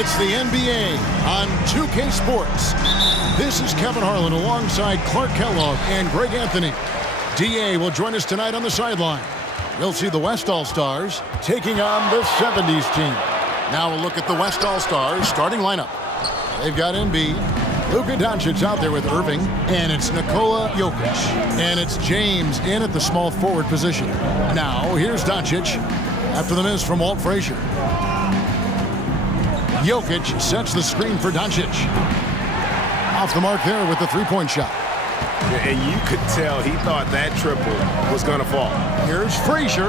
It's the NBA on 2K Sports. This is Kevin Harlan alongside Clark Kellogg and Greg Anthony. DA will join us tonight on the sideline. You'll see the West All-Stars taking on the 70s team. Now we'll look at the West All-Stars starting lineup. They've got Embiid, Luka Doncic out there with Irving, and it's Nikola Jokic. And it's James in at the small forward position. Now here's Doncic after the miss from Walt Frazier. Jokic sets the screen for Doncic. Off the mark there with the three-point shot. And you could tell he thought that triple was going to fall. Here's Frazier.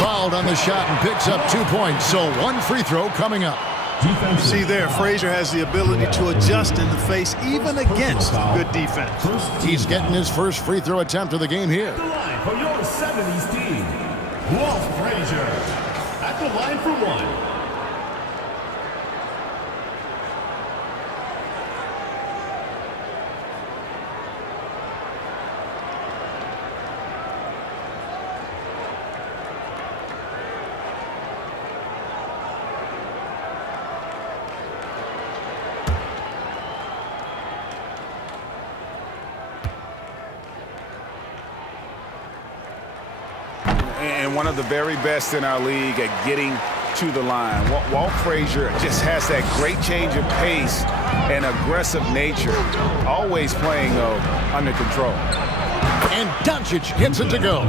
Fouled on the shot and picks up 2 points. So one free throw coming up. See there, Frazier has the ability to adjust in the face even against good defense. He's getting his first free throw attempt of the game here. The line for your 70s team, Walt Frazier. At the line for one. And one of the very best in our league at getting to the line. Walt Frazier just has that great change of pace and aggressive nature. Always playing, though, under control. And Doncic gets it to go.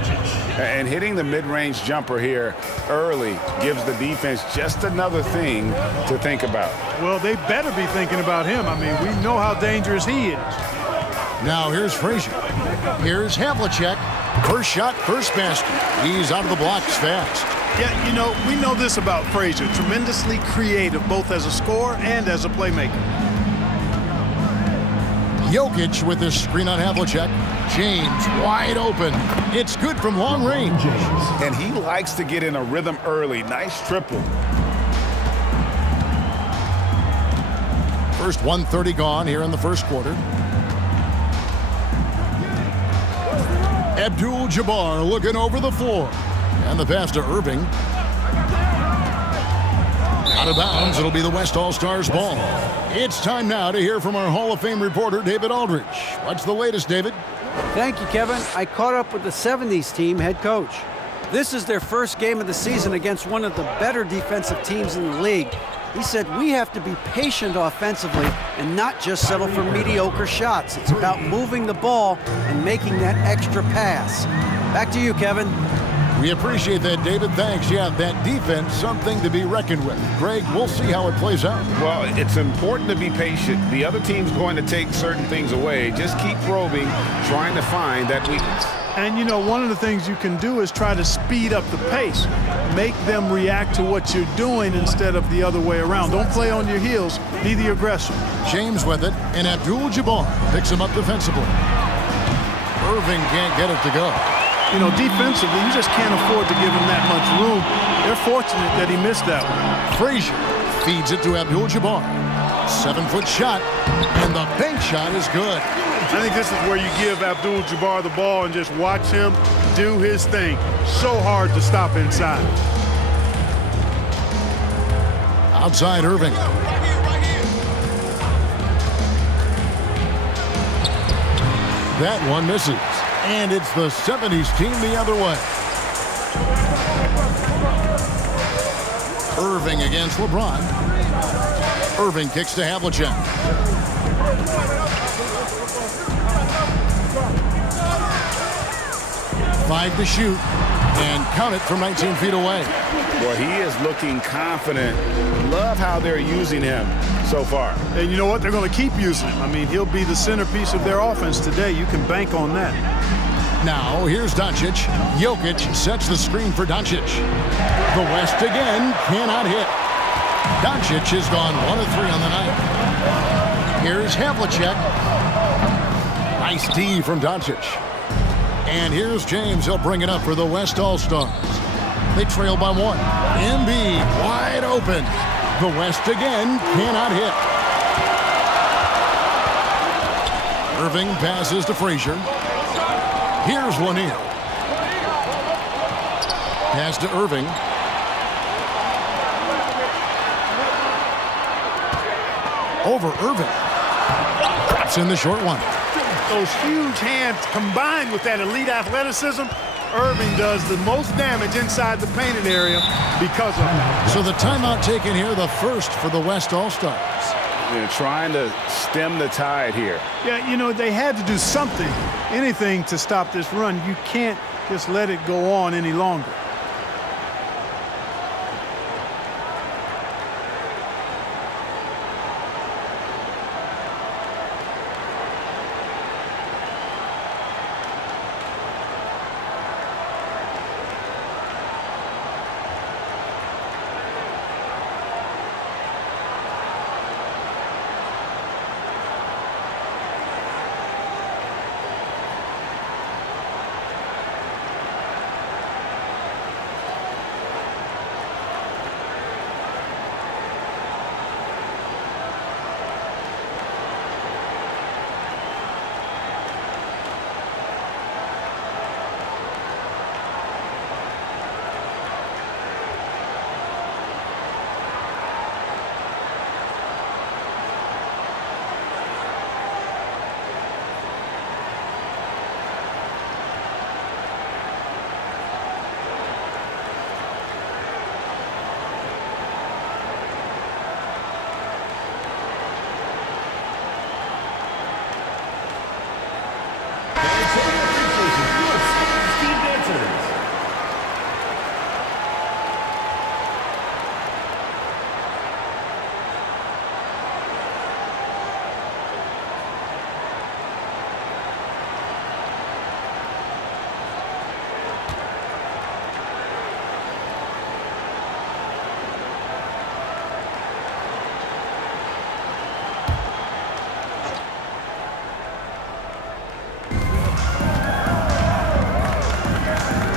And hitting the mid-range jumper here early gives the defense just another thing to think about. Well, they better be thinking about him. I mean, we know how dangerous he is. Now here's Frazier. Here's Havlicek. First shot, first basket. He's out of the blocks fast. Yeah, you know, we know this about Frazier. Tremendously creative, both as a scorer and as a playmaker. Jokic with this screen on Havlicek. James wide open. It's good from long range. And he likes to get in a rhythm early. Nice triple. First 1:30 gone here in the first quarter. Abdul-Jabbar looking over the floor. And the pass to Irving. Out of bounds, it'll be the West All-Stars ball. It's time now to hear from our Hall of Fame reporter, David Aldridge. What's the latest, David? Thank you, Kevin. I caught up with the 70s team head coach. This is their first game of the season against one of the better defensive teams in the league. He said we have to be patient offensively and not just settle for mediocre shots. It's about moving the ball and making that extra pass. Back to you, Kevin. We appreciate that, David. Thanks. Yeah, that defense, something to be reckoned with. Greg, we'll see how it plays out. Well, it's important to be patient. The other team's going to take certain things away. Just keep probing, trying to find that weakness. And, you know, one of the things you can do is try to speed up the pace. Make them react to what you're doing instead of the other way around. Don't play on your heels. Be the aggressor. James with it, and Abdul-Jabbar picks him up defensively. Irving can't get it to go. You know, defensively, you just can't afford to give him that much room. They're fortunate that he missed that one. Frazier feeds it to Abdul-Jabbar. 7-foot shot, and the bank shot is good. I think this is where you give Abdul-Jabbar the ball and just watch him do his thing. So hard to stop inside. Outside Irving. That one misses. And it's the 70s team the other way. Irving against LeBron. Irving kicks to Havlicek. Five to shoot, and count it from 19 feet away. Well, he is looking confident. Love how they're using him so far. And you know what? They're going to keep using him. I mean, he'll be the centerpiece of their offense today. You can bank on that. Now, here's Doncic. Jokic sets the screen for Doncic. The West again cannot hit. Doncic has gone 1 of 3 on the night. Here's Havlicek. Nice D from Doncic. And here's James. He'll bring it up for the West All-Stars. They trail by 1. Embiid wide open. The West again cannot hit. Irving passes to Frazier. Here's Lanier. Pass to Irving. over Irving. Drops in the short one. Those huge hands combined with that elite athleticism, Irving does the most damage inside the painted area because of it. So the timeout taken here, the first for the West All-Stars. They're trying to stem the tide here. Yeah, you know, they had to do something, anything to stop this run. You can't just let it go on any longer.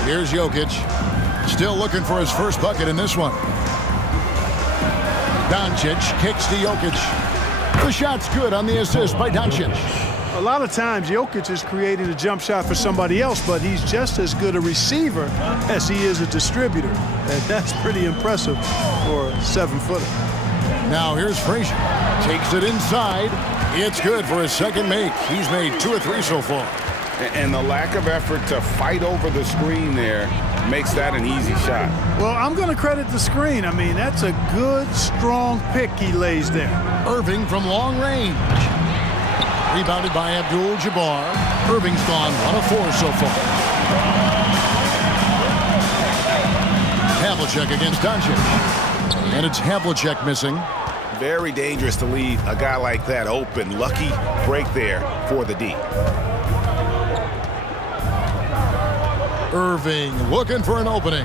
Here's Jokic. Still looking for his first bucket in this one. Doncic kicks to Jokic. The shot's good on the assist by Doncic. A lot of times, Jokic is creating a jump shot for somebody else, but he's just as good a receiver as he is a distributor. And that's pretty impressive for a 7-footer. Now here's Frazier. Takes it inside. It's good for his second make. He's made 2 or 3 so far. And the lack of effort to fight over the screen there makes that an easy shot. Well, I'm going to credit the screen. I mean, that's a good, strong pick he lays there. Irving from long range. Rebounded by Abdul-Jabbar. Irving's gone 1 of 4 so far. Havlicek against Doncic. And it's Havlicek missing. Very dangerous to leave a guy like that open. Lucky break there for the D. Irving looking for an opening.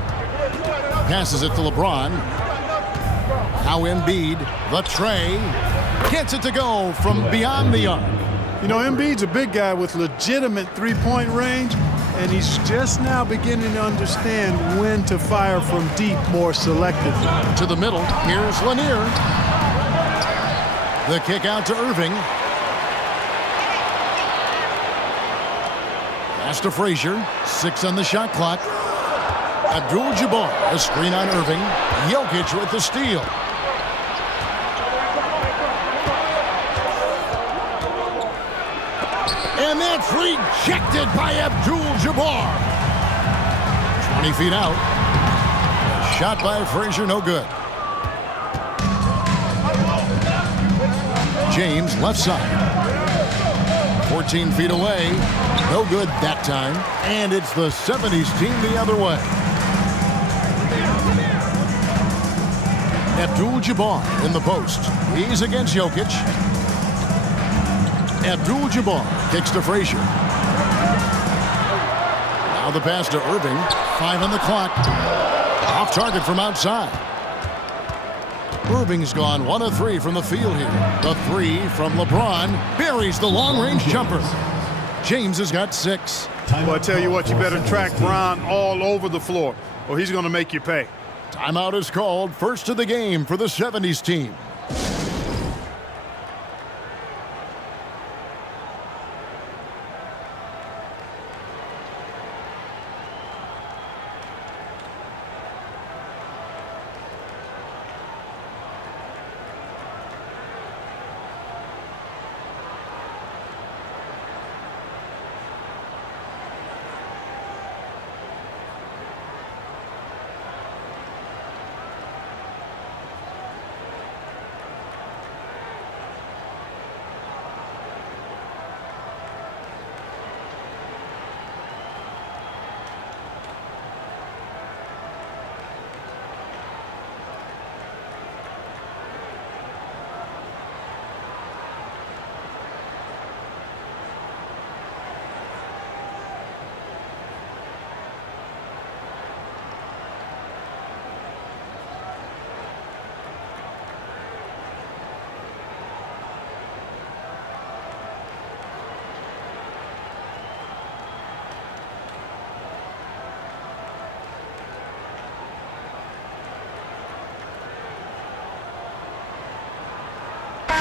Passes it to LeBron. Now Embiid, the tray. Gets it to go from beyond the arc. You know, Embiid's a big guy with legitimate three-point range, and he's just now beginning to understand when to fire from deep more selectively. To the middle, here's Lanier. The kick out to Irving. Pass to Frazier. 6 on the shot clock. Abdul-Jabbar, a screen on Irving. Jokic with the steal. And that's rejected by Abdul-Jabbar. 20 feet out. Shot by Frazier, no good. James, left side. 14 feet away. No good that time. And it's the 70s team the other way. Abdul-Jabbar in the post. He's against Jokic. Abdul-Jabbar kicks to Frazier. Now the pass to Irving. 5 on the clock. Off target from outside. Irving's gone 1 of 3 from the field here. The 3 from LeBron buries the long-range jumper. James has got 6. Well, I tell you what, you better track Bron all over the floor, or he's going to make you pay. Timeout is called. First of the game for the 70s team.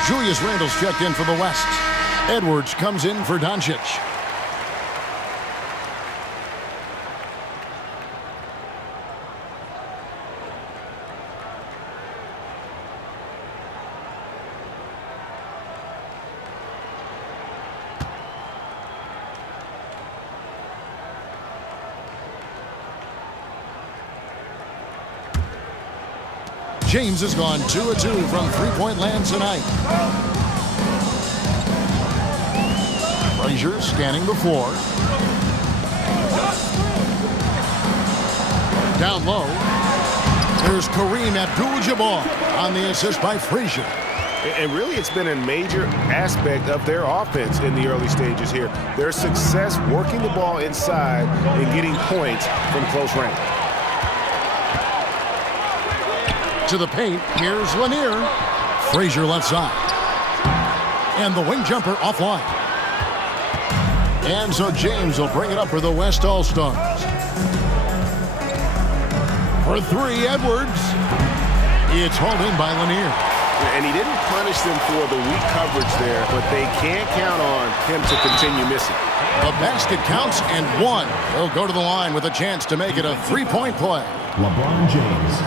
Julius Randle's checked in for the West. Edwards comes in for Doncic. James has gone 2 of 2 from three-point land tonight. Frazier scanning the floor. Down low. There's Kareem Abdul-Jabbar on the assist by Frazier. And really, it's been a major aspect of their offense in the early stages here. Their success working the ball inside and getting points from close range. To the paint, here's Lanier. Frazier left side. And the wing jumper offline. And so James will bring it up for the West All-Stars. For three, Edwards. It's hauled in by Lanier. And he didn't punish them for the weak coverage there, but they can't count on him to continue missing. The basket counts and one. He'll go to the line with a chance to make it a three-point play. LeBron James.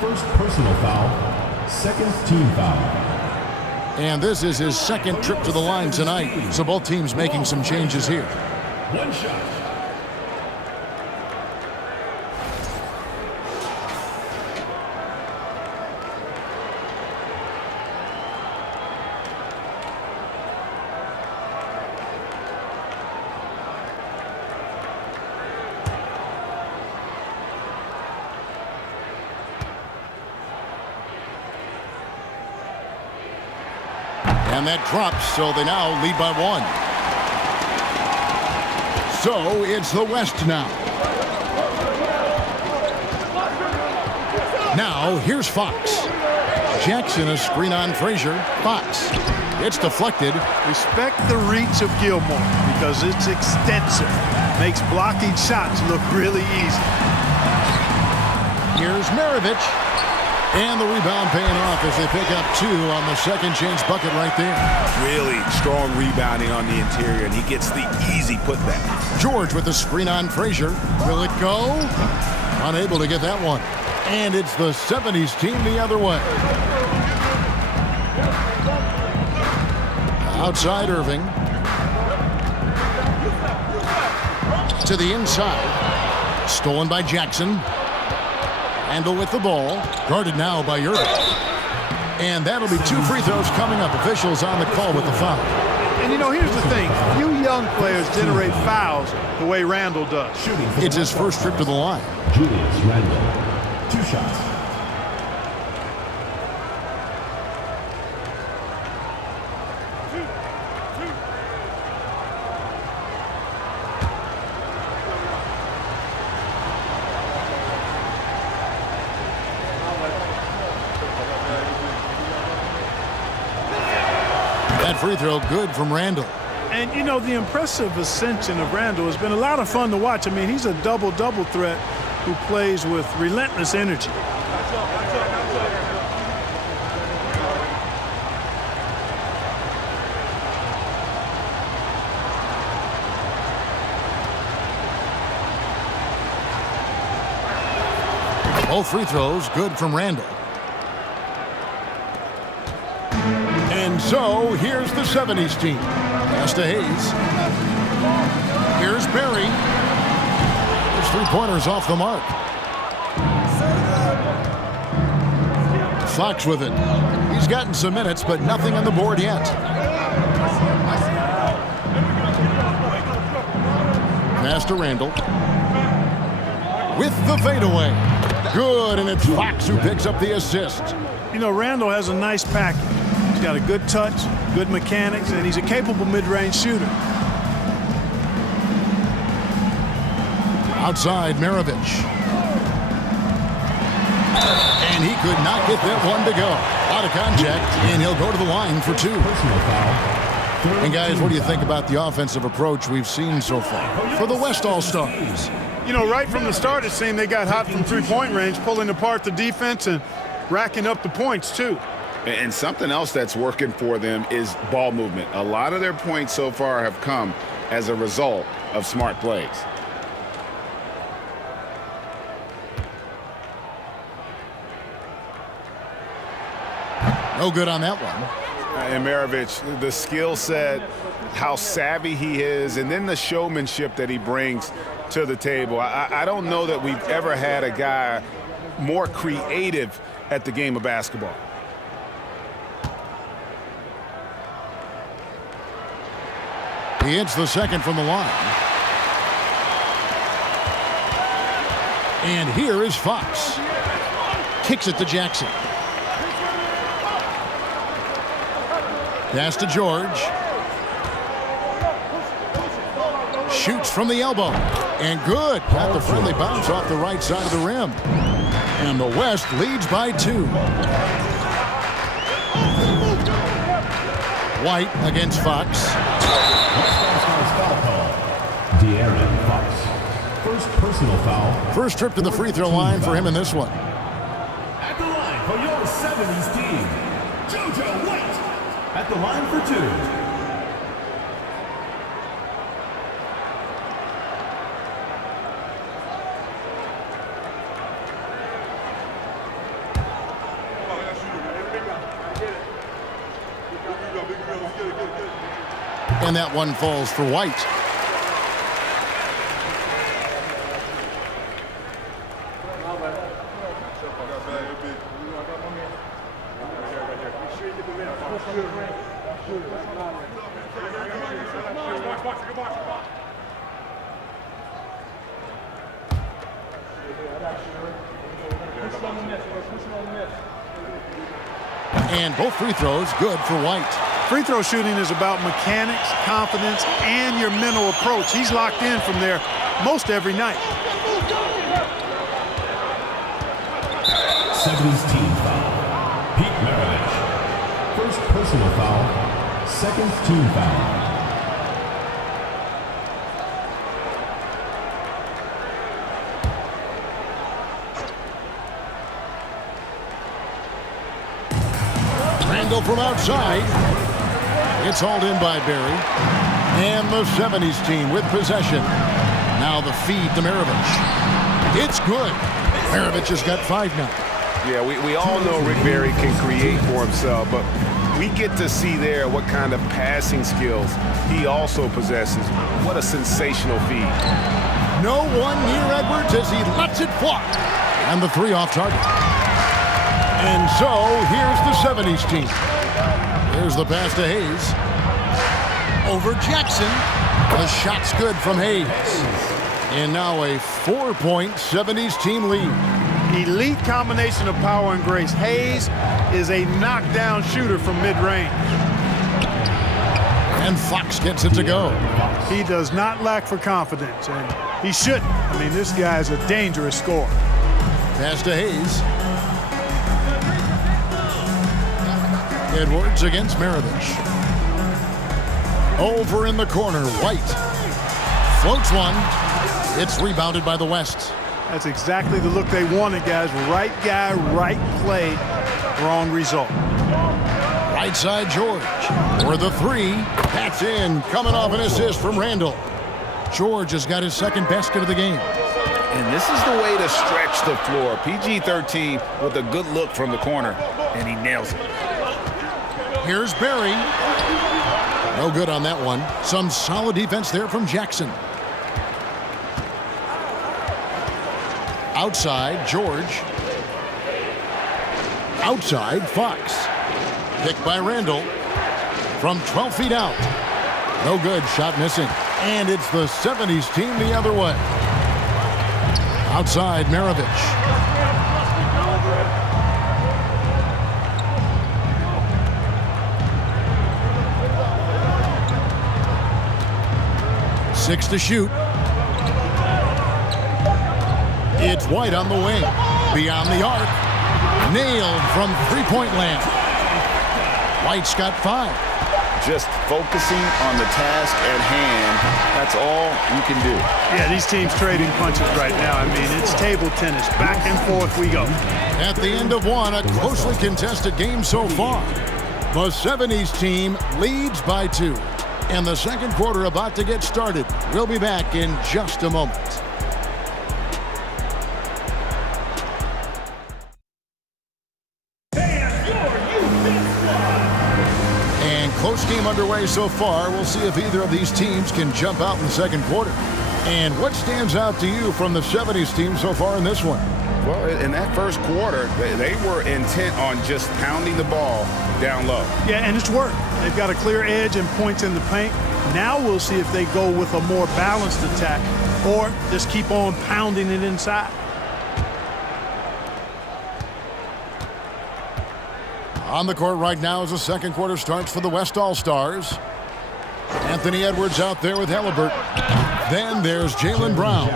First personal foul, second team foul. And this is his second trip to the line tonight. So both teams making some changes here. One shot. And that drops, so they now lead by one. So it's the West now. Now here's Fox. Jackson a screen on Frazier. Fox. It's deflected. Respect the reach of Gilmore because it's extensive. Makes blocking shots look really easy. Here's Maravich. And the rebound paying off as they pick up two on the second chance bucket right there. Really strong rebounding on the interior, and he gets the easy putback. George with the screen on Frazier. Will it go? Unable to get that one. And it's the 70s team the other way. Outside Irving. To the inside. Stolen by Jackson. Randle with the ball. Guarded now by Irving. And that'll be two free throws coming up. Officials on the call with the foul. And you know, here's the thing. Few young players generate fouls the way Randle does. It's his first trip to the line. Julius Randle. 2 shots. That free throw good from Randle. And, you know, the impressive ascension of Randle has been a lot of fun to watch. I mean, he's a double-double threat who plays with relentless energy. Both free throws good from Randle. And so here's the 70s team. Pass to Hayes. Here's Barry. His three-pointers off the mark. Fox with it. He's gotten some minutes, but nothing on the board yet. Pass to Randle. With the fadeaway. Good, and it's Fox who picks up the assist. You know, Randle has a nice package. He's got a good touch, good mechanics, and he's a capable mid-range shooter. Outside, Maravich. And he could not get that one to go. Out of contact, and he'll go to the line for two. And guys, what do you think about the offensive approach we've seen so far for the West All-Stars? You know, right from the start, it seemed they got hot from three-point range, pulling apart the defense and racking up the points, too. And something else that's working for them is ball movement. A lot of their points so far have come as a result of smart plays. No good on that one. And Maravich, the skill set, how savvy he is, and then the showmanship that he brings to the table. I don't know that we've ever had a guy more creative at the game of basketball. He hits the second from the line. And here is Fox. Kicks it to Jackson. Pass to George. Shoots from the elbow. And good. Got the friendly bounce off the right side of the rim. And the West leads by 2. White against Fox. De'Aaron Fox. First personal foul. First trip to the free throw line for him in this one. At the line for your 70s team, JoJo White. At the line for 2. And that one falls for White. And both free throws good for White. Free throw shooting is about mechanics, confidence, and your mental approach. He's locked in from there most every night. 70s team foul. Pete Maravich. First personal foul. Second team foul. Randall from outside. It's hauled in by Barry. And the 70s team with possession. Now the feed to Maravich. It's good. Maravich has got 5 now. Yeah, we all know Rick Barry can create for himself, but we get to see there what kind of passing skills he also possesses. What a sensational feed. No one near Edwards as he lets it fly. And the 3 off target. And so here's the 70s team. Here's the pass to Hayes. Over Jackson. The shot's good from Hayes. And now a 4-point 70s team lead. Elite combination of power and grace. Hayes is a knockdown shooter from mid-range. And Fox gets it to go. He does not lack for confidence, and he shouldn't. I mean, this guy is a dangerous scorer. Pass to Hayes. Edwards against Maravich. Over in the corner, White. Floats one. It's rebounded by the West. That's exactly the look they wanted, guys. Right guy, right play, wrong result. Right side, George. For the 3. That's in. Coming off an assist from Randall. George has got his second basket of the game. And this is the way to stretch the floor. PG-13 with a good look from the corner, and he nails it. Here's Barry. No good on that one. Some solid defense there from Jackson. Outside, George. Outside, Fox. Picked by Randall. From 12 feet out. No good. Shot missing. And it's the 70s team the other way. Outside, Maravich. Six to shoot. It's White on the wing. Beyond the arc. Nailed from three-point land. White's got 5. Just focusing on the task at hand. That's all you can do. Yeah, these teams trading punches right now. I mean, it's table tennis. Back and forth we go. At the end of one, a closely contested game so far. The 70s team leads by 2. And the second quarter about to get started. We'll be back in just a moment. And close game underway so far. We'll see if either of these teams can jump out in the second quarter. And what stands out to you from the 70s team so far in this one? Well, in that first quarter, they were intent on just pounding the ball down low. Yeah, and it's worked. They've got a clear edge and points in the paint. Now we'll see if they go with a more balanced attack or just keep on pounding it inside. On the court right now as the second quarter starts for the West All-Stars. Anthony Edwards out there with Halliburton. Then there's Jaylen Brown.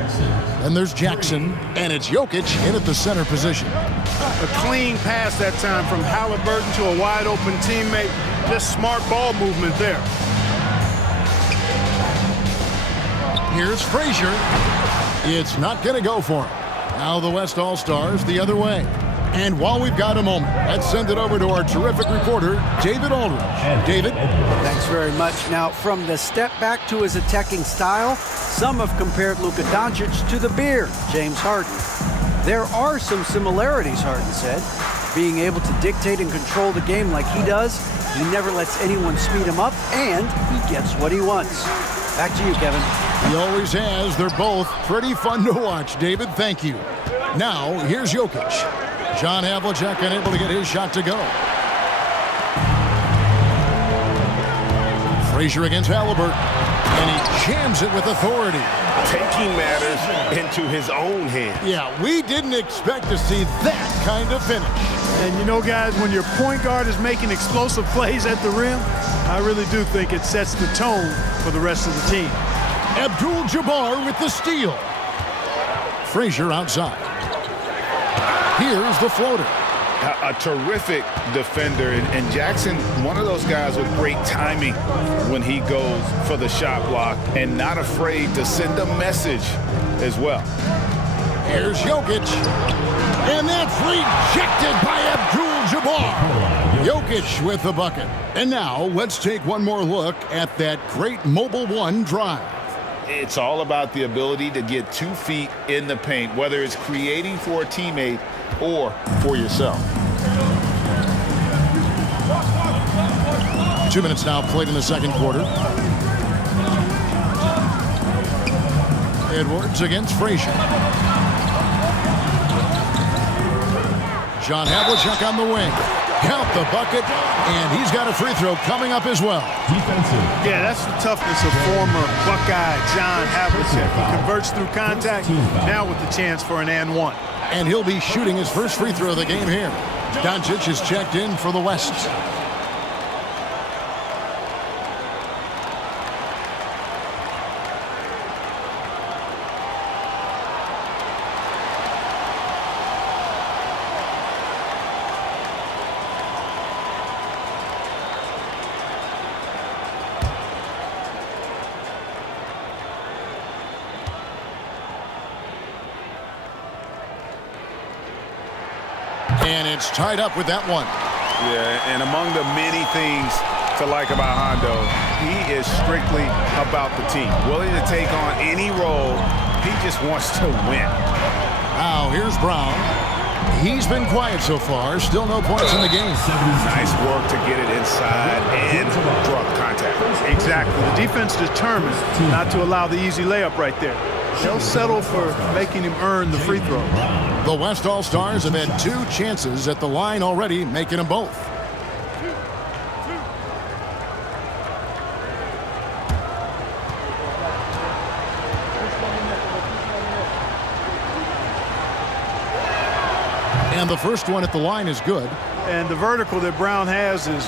Then there's Jackson. And it's Jokic in at the center position. A clean pass that time from Halliburton to a wide-open teammate. Just smart ball movement there. Here's Frazier. It's not going to go for him. Now the West All-Stars the other way. And while we've got a moment, let's send it over to our terrific reporter, David Aldridge. David? Thanks very much. Now, from the step back to his attacking style, some have compared Luka Doncic to the Beard, James Harden. There are some similarities, Harden said. Being able to dictate and control the game like he does, he never lets anyone speed him up, and he gets what he wants. Back to you, Kevin. He always has. They're both pretty fun to watch, David. Thank you. Now, here's Jokic. John Havlicek unable to get his shot to go. Frazier against Halliburton. And he jams it with authority. Taking matters into his own hands. Yeah, we didn't expect to see that kind of finish. And you know, guys, when your point guard is making explosive plays at the rim, I really do think it sets the tone for the rest of the team. Abdul-Jabbar with the steal. Frazier outside. Here's the floater. A terrific defender, and Jackson, one of those guys with great timing when he goes for the shot block and not afraid to send a message as well. Here's Jokic. And that's rejected by Abdul-Jabbar. Jokic with the bucket. And now let's take one more look at that great Mobile One drive. It's all about the ability to get 2 feet in the paint, whether it's creating for a teammate or for yourself. 2 minutes now played in the second quarter. Edwards against Frazier. John Havlicek on the wing. Count the bucket, and he's got a free throw coming up as well. Defensive. Yeah, that's the toughness of former Buckeye John Havlicek. He converts through contact, now with the chance for an and one. And he'll be shooting his first free throw of the game here. Doncic is checked in for the West. And it's tied up with that one. Yeah, and among the many things to like about Hondo, he is strictly about the team. Willing to take on any role. He just wants to win. Now, here's Brown. He's been quiet so far. Still no points in the game. Nice work to get it inside and draw the contact. Exactly. The defense determined not to allow the easy layup right there. They'll settle for making him earn the free throw. The West All-Stars have had 2 chances at the line already, making them both. And the first one at the line is good. And the vertical that Brown has is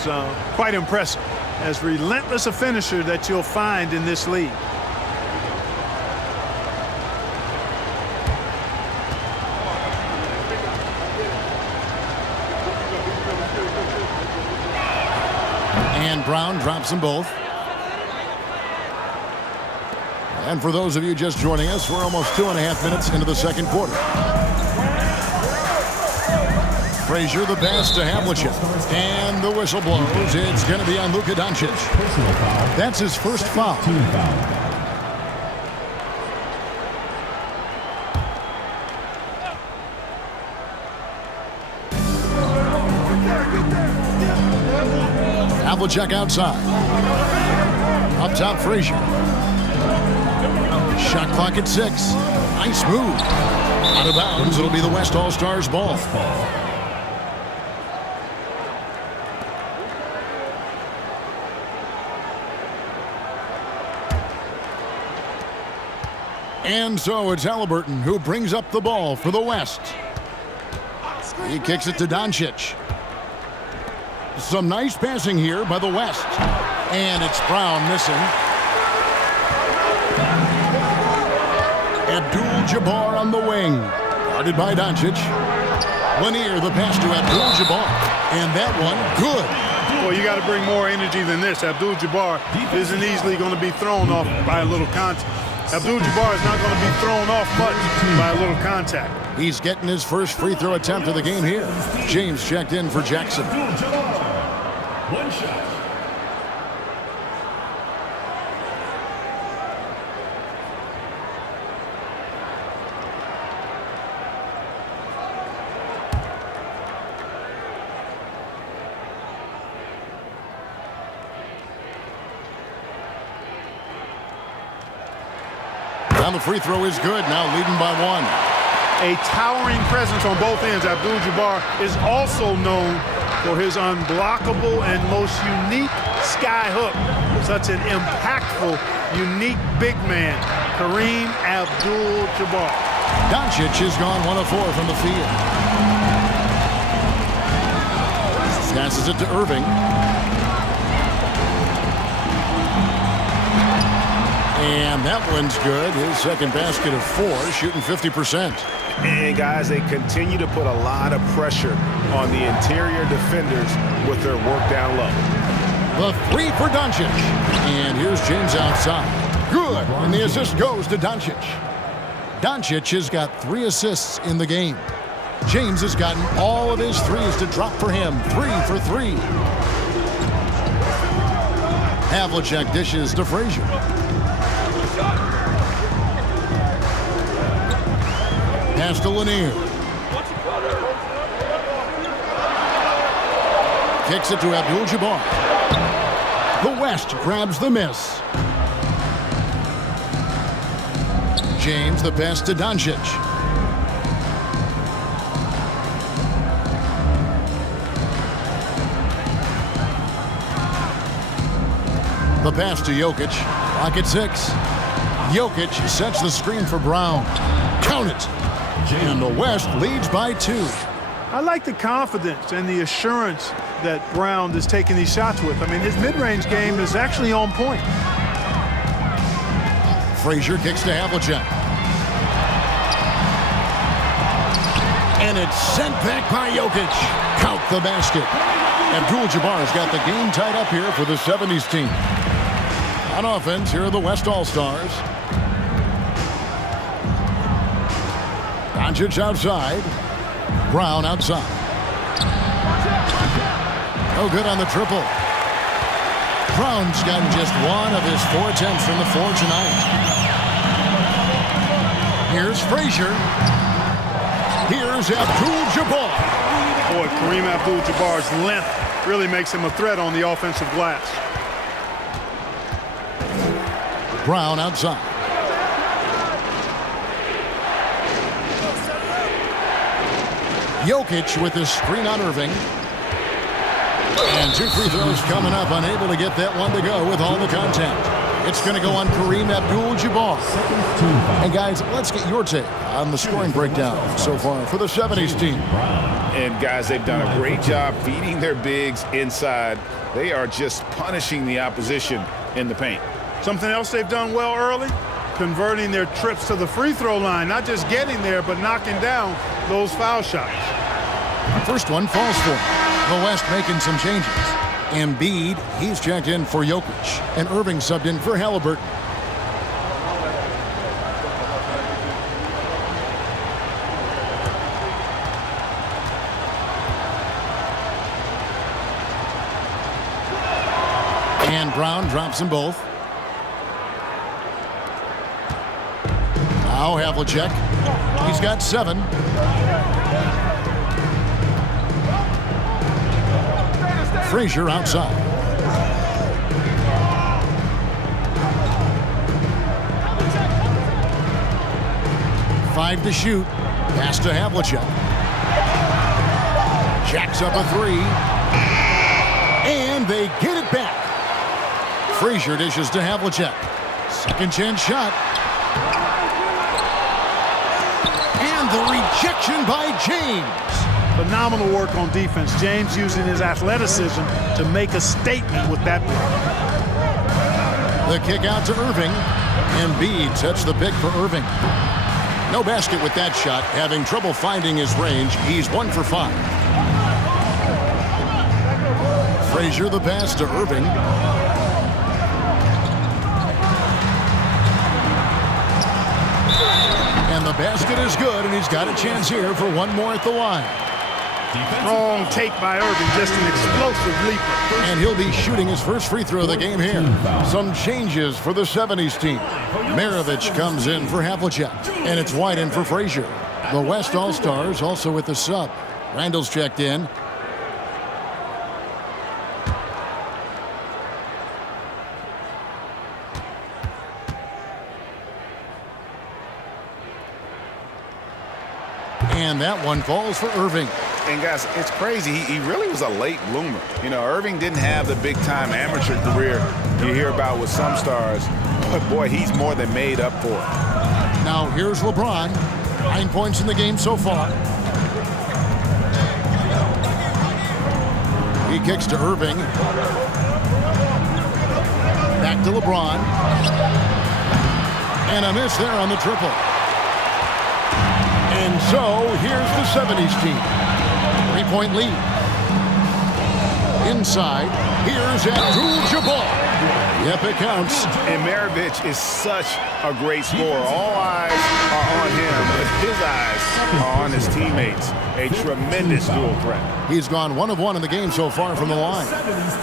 quite impressive. As relentless a finisher that you'll find in this league. And Brown drops them both. And for those of you just joining us, we're almost 2.5 minutes into the second quarter. Frazier, the pass to Havlicek. And the whistle blows. It's going to be on Luka Doncic. Personal foul. That's his first foul. Team foul. Havlicek outside. Up top, Frazier. Shot clock at 6. Nice move. Out of bounds. It'll be the West All-Stars ball. And so it's Halliburton who brings up the ball for the West. He kicks it to Doncic. Some nice passing here by the West. And it's Brown missing. Abdul-Jabbar on the wing. Guarded by Doncic. Lanier, the pass to Abdul-Jabbar. And that one, good. Well, you got to bring more energy than this. Abdul-Jabbar isn't easily going to be thrown off by a little contact. Abdul-Jabbar is not going to be thrown off much by a little contact. He's getting his first free throw attempt of the game here. James checked in for Jackson. One shot. Now the free throw is good. Now leading by 1. A towering presence on both ends. Abdul-Jabbar is also known for his unblockable and most unique sky hook. Such an impactful, unique big man, Kareem Abdul-Jabbar. Doncic has gone 1 of 4 from the field. Passes it to Irving. And that one's good. His second basket of 4, shooting 50%. And guys, they continue to put a lot of pressure on the interior defenders with their work down low. The 3 for Doncic. And here's James outside. Good. And the assist goes to Doncic. Doncic has got 3 assists in the game. James has gotten all of his threes to drop for him. 3 for 3. Havlicek dishes to Frazier. Pass to Lanier. Kicks it to Abdul-Jabbar. The West grabs the miss. James the pass to Doncic. The pass to Jokic. Clock at 6. Jokic sets the screen for Brown. Count it. And the West leads by 2. I like the confidence and the assurance that Brown is taking these shots with. I mean, his mid-range game is actually on point. Frazier kicks to Havlicek. And it's sent back by Jokic. Count the basket. Abdul-Jabbar's got the game tied up here for the 70s team. On offense, here are the West All-Stars. Doncic outside. Brown outside. No good on the triple. Brown's gotten just 1 of his 4 attempts from the floor tonight. Here's Frazier. Here's Abdul-Jabbar. Boy, Kareem Abdul-Jabbar's length really makes him a threat on the offensive glass. Brown outside. Jokic with his screen on Irving. And 2 free throws coming up, unable to get that one to go with all the contact. It's going to go on Kareem Abdul-Jabbar. And guys, let's get your take on the scoring breakdown so far for the 70s team. And guys, they've done a great job feeding their bigs inside. They are just punishing the opposition in the paint. Something else they've done well early, converting their trips to the free throw line, not just getting there, but knocking down those foul shots. First one falls for him. The West making some changes. Embiid, he's checked in for Jokic, and Irving subbed in for Halliburton. And Brown drops them both. Now Havlicek. He's got 7. Frazier outside. Five to shoot. Pass to Havlicek. Jacks up a 3. And they get it back. Frazier dishes to Havlicek. Second chance shot. And the rejection by James. Phenomenal work on defense. James using his athleticism to make a statement with that block. The kick out to Irving. Embiid sets the pick for Irving. No basket with that shot. Having trouble finding his range. He's 1 for 5. Frazier the pass to Irving. And the basket is good, and he's got a chance here for one more at the line. Strong take by Irving, just an explosive leaper. And he'll be shooting his first free throw of the game here. Some changes for the 70s team. Maravich comes in for Havlicek, and it's White in for Frazier. The West All-Stars also with the sub. Randall's checked in. And that one falls for Irving. And guys, it's crazy. He really was a late bloomer. You know, Irving didn't have the big-time amateur career you hear about with some stars. But, boy, he's more than made up for it. Now here's LeBron. 9 points in the game so far. He kicks to Irving. Back to LeBron. And a miss there on the triple. And so here's the 70s team. 3-point lead. Inside, here's Abdul-Jabbar. Yep, it counts. And Maravich is such a great scorer. All eyes are on him, but his eyes are on his teammates. A tremendous dual threat. He's gone 1 of 1 in the game so far from the line.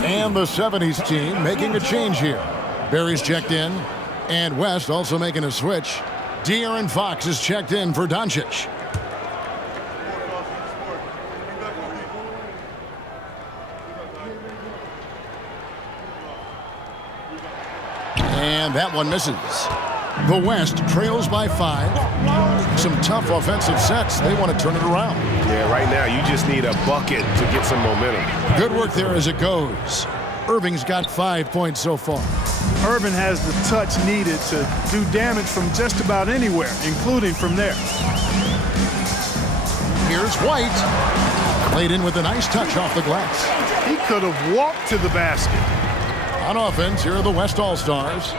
And the 70s team making a change here. Barry's checked in, and West also making a switch. De'Aaron Fox is checked in for Doncic. And that one misses. The West trails by 5. Some tough offensive sets. They want to turn it around. Yeah, right now you just need a bucket to get some momentum. Good work there as it goes. Irving's got 5 points so far. Irving has the touch needed to do damage from just about anywhere, including from there. Here's White. Played in with a nice touch off the glass. He could have walked to the basket. On offense, here are the West All-Stars.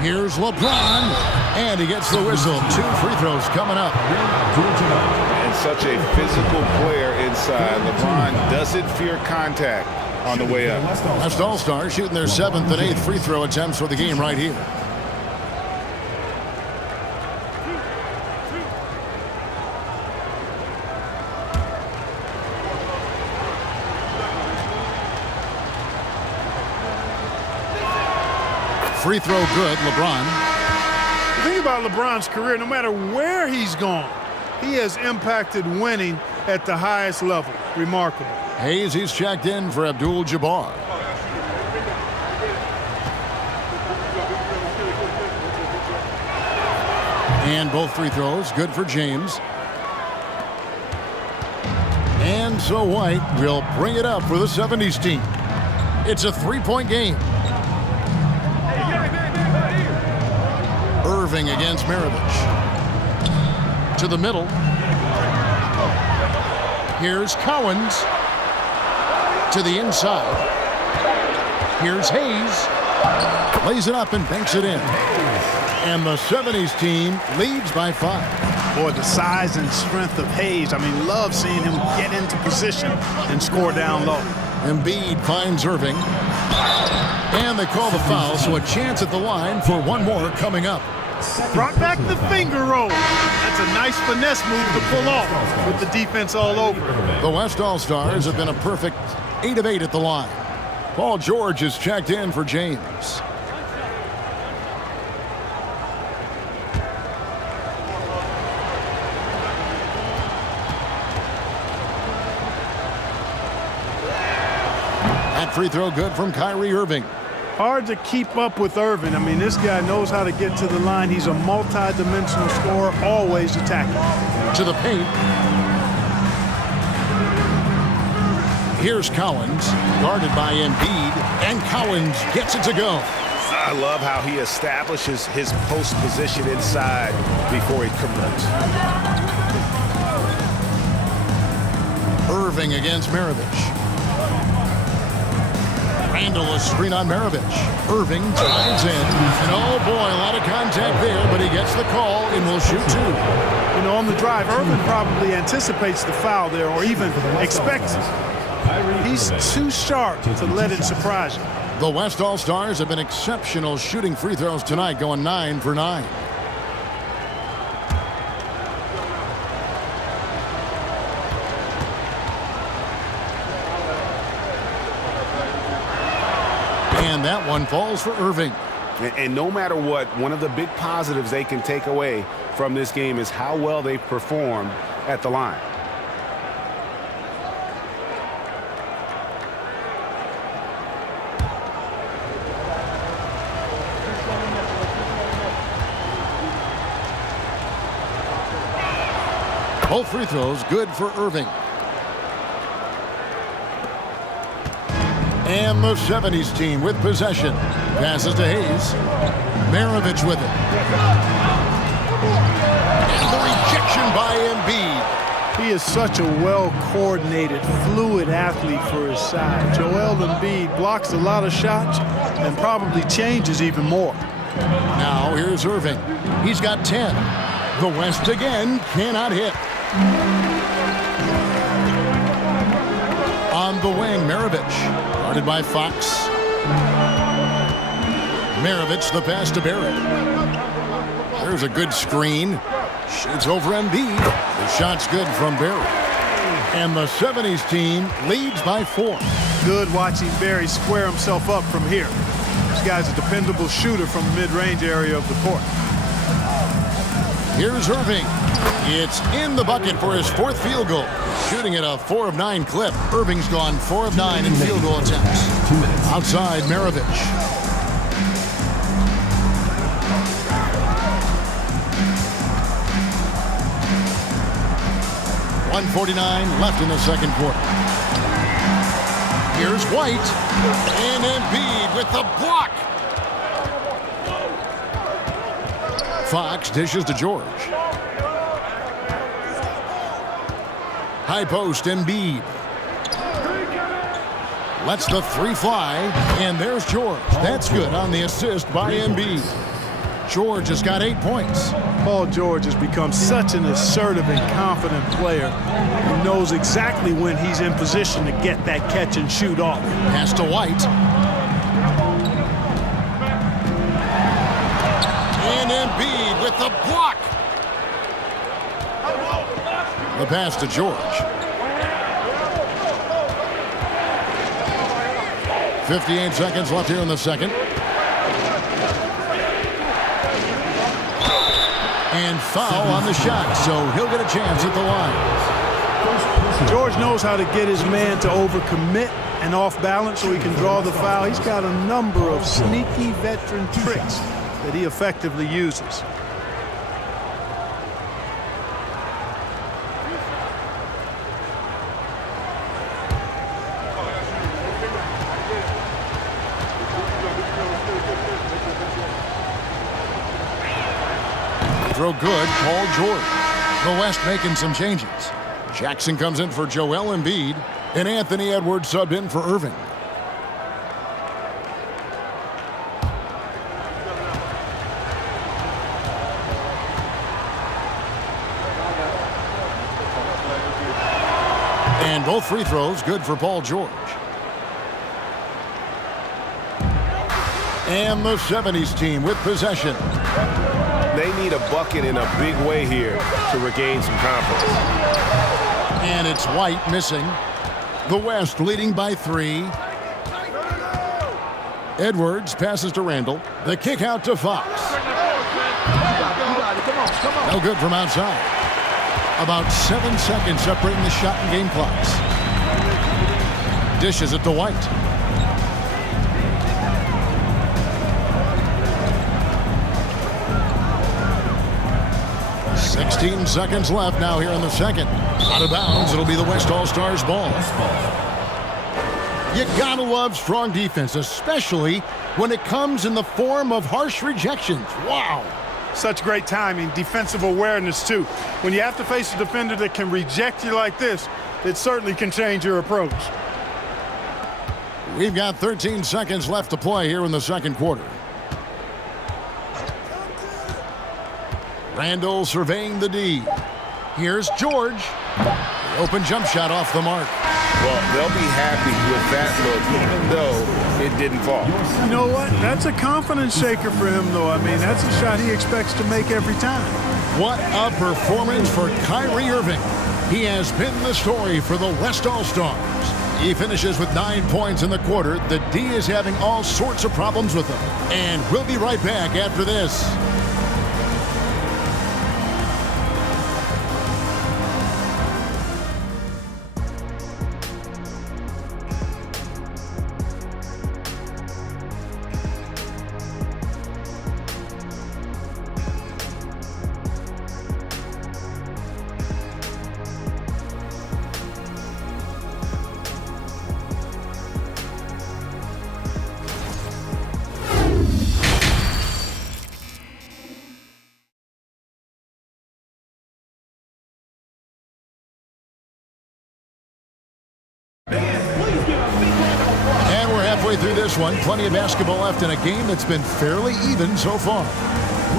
Here's LeBron, and he gets the whistle. 2 free throws coming up. And such a physical player inside. LeBron doesn't fear contact on the way up. West All-Stars shooting their 7th and 8th free throw attempts for the game right here. Free throw good, LeBron. The thing about LeBron's career, no matter where he's gone, he has impacted winning at the highest level. Remarkable. Hayes, he's checked in for Abdul-Jabbar. And both free throws, good for James. And so White will bring it up for the 70s team. It's a 3-point game. Irving against Maravich. To the middle. Here's Cowens. To the inside. Here's Hayes. Lays it up and banks it in. And the 70s team leads by 5. Boy, the size and strength of Hayes. I mean, love seeing him get into position and score down low. Embiid finds Irving. And they call the foul, so a chance at the line for one more coming up. Brought back the finger roll. That's a nice finesse move to pull off with the defense all over. The West All-Stars have been a perfect 8 of 8 at the line. Paul George is checked in for James. That free throw good from Kyrie Irving. Hard to keep up with Irving. I mean, this guy knows how to get to the line. He's a multi-dimensional scorer, always attacking. To the paint. Here's Collins, guarded by Embiid, and Collins gets it to go. I love how he establishes his post position inside before he converts. Irving against Maravich. Randall a screen on Maravich. Irving drives in. And oh boy, a lot of contact there, but he gets the call and will shoot two. You know, on the drive, Irving probably anticipates the foul there or even expects it. He's too sharp to let it surprise him. The West All-Stars have been exceptional shooting free throws tonight, going 9 for 9. And that one falls for Irving. And no matter what, one of the big positives they can take away from this game is how well they performed at the line. Both free throws good for Irving. And the 70s team with possession. Passes to Hayes. Maravich with it. And the rejection by Embiid. He is such a well-coordinated, fluid athlete for his size. Joel Embiid blocks a lot of shots and probably changes even more. Now here's Irving. He's got 10. The West again cannot hit. On the wing, Maravich. Guarded by Fox. Maravich, the pass to Barrett. There's a good screen. Shoots over Embiid. The shot's good from Barrett. And the 70s team leads by 4. Good watching Barry square himself up from here. This guy's a dependable shooter from the mid-range area of the court. Here's Irving. It's in the bucket for his 4th field goal. Shooting at a 4 of 9 clip. Irving's gone 4 of 9 in field goal attempts. Outside, Maravich. .149 left in the second quarter. Here's White. And Embiid with the block. Fox dishes to George. High post, Embiid. Lets the 3 fly, and there's George. That's good on the assist by Embiid. George has got 8 points. Paul George has become such an assertive and confident player. He knows exactly when he's in position to get that catch and shoot off. Pass to White. And Embiid with the block. The pass to George. 58 seconds left here in the second. And foul on the shot, so he'll get a chance at the line. George knows how to get his man to overcommit and off balance so he can draw the foul. He's got a number of sneaky veteran tricks that he effectively uses. Throw good, Paul George. The West making some changes. Jackson comes in for Joel Embiid, and Anthony Edwards subbed in for Irving. And both free throws good for Paul George. And the 70s team with possession. They need a bucket in a big way here to regain some confidence. And it's White missing. The West leading by 3. Edwards passes to Randall. The kick out to Fox. No good from outside. About 7 seconds separating the shot and game clocks. Dishes it to White. 16 seconds left now here in the second. Out of bounds, it'll be the West All-Stars ball. You gotta love strong defense, especially when it comes in the form of harsh rejections. Wow. Such great timing, defensive awareness too. When you have to face a defender that can reject you like this, it certainly can change your approach. We've got 13 seconds left to play here in the second quarter. Randall surveying the D. Here's George. The open jump shot off the mark. Well, they'll be happy with that look, even though it didn't fall. You know what? That's a confidence shaker for him, though. I mean, that's a shot he expects to make every time. What a performance for Kyrie Irving. He has been the story for the West All-Stars. He finishes with 9 points in the quarter. The D is having all sorts of problems with him. And we'll be right back after this. And we're halfway through this one. Plenty of basketball left in a game that's been fairly even so far.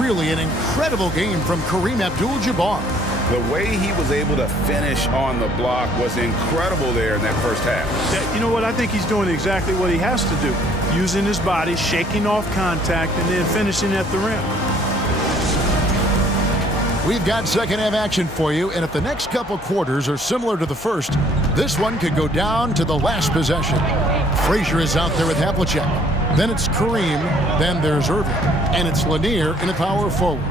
Really an incredible game from Kareem Abdul-Jabbar. The way he was able to finish on the block was incredible there in that first half. Yeah, you know what? I think he's doing exactly what he has to do. Using his body, shaking off contact, and then finishing at the rim. We've got second half action for you, and if the next couple quarters are similar to the first, this one could go down to the last possession. Frazier is out there with Havlicek. Then it's Kareem. Then there's Irving. And it's Lanier in a power forward.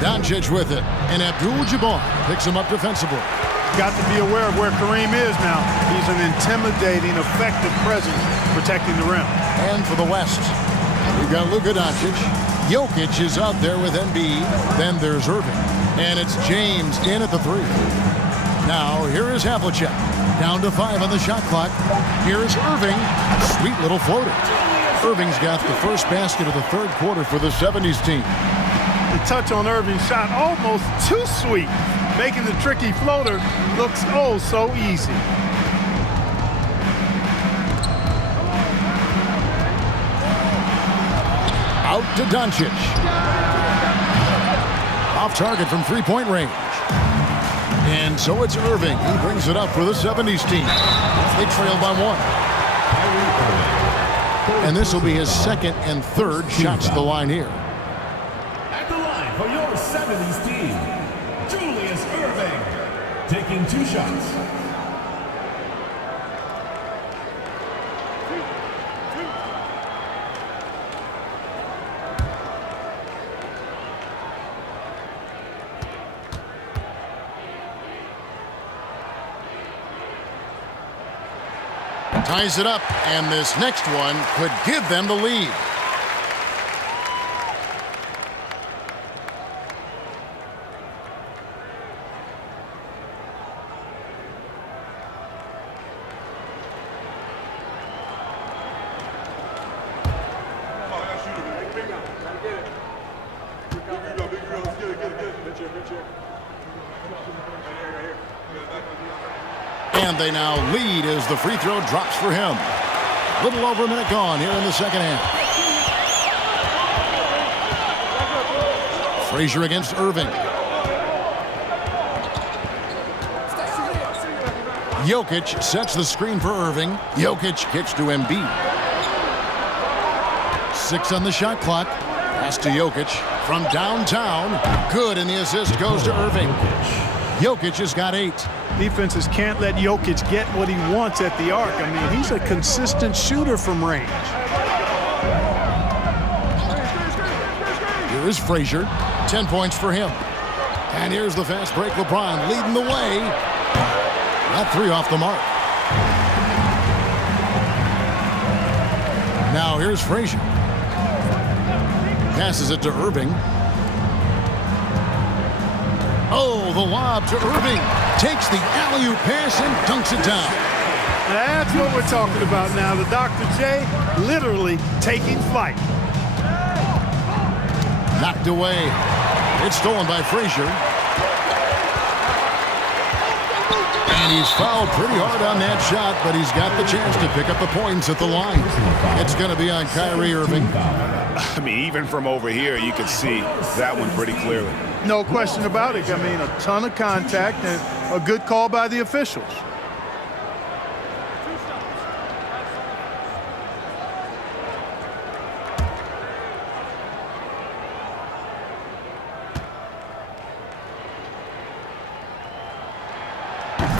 Doncic with it, and Abdul-Jabbar picks him up defensively. Got to be aware of where Kareem is now. He's an intimidating, effective presence protecting the rim. And for the West, we've got Luka Doncic. Jokic is out there with Embiid. Then there's Irving. And it's James in at the three. Now, here is Havlicek. Down to 5 on the shot clock. Here's Irving. Sweet little floater. Irving's got the first basket of the third quarter for the 70s team. The touch on Irving's shot almost too sweet, making the tricky floater looks oh so easy. Out to Doncic. Off target from three-point range. And so it's Irving. He brings it up for the 70s team. They trail by 1. And this will be his second and third shots at the line here. At the line for your 70s team, Julius Irving, taking 2 shots. Ties it up, and this next one could give them the lead. And they now lead as the free throw drops for him. Little over a minute gone here in the second half. Frazier against Irving. Jokic sets the screen for Irving. Jokic kicks to Embiid. 6 on the shot clock. Pass to Jokic from downtown. Good, and the assist goes to Irving. Jokic has got 8. Defenses can't let Jokic get what he wants at the arc. I mean, he's a consistent shooter from range. Here's Frazier. 10 points for him. And here's the fast break. LeBron leading the way. That 3 off the mark. Now here's Frazier. Passes it to Irving. Oh, the lob to Irving. Takes the alley-oop pass and dunks it down. That's what we're talking about now. The Dr. J literally taking flight. Knocked away. It's stolen by Frazier. And he's fouled pretty hard on that shot, but he's got the chance to pick up the points at the line. It's going to be on Kyrie Irving. I mean, even from over here, you can see that one pretty clearly. No question about it. I mean, a ton of contact and a good call by the officials.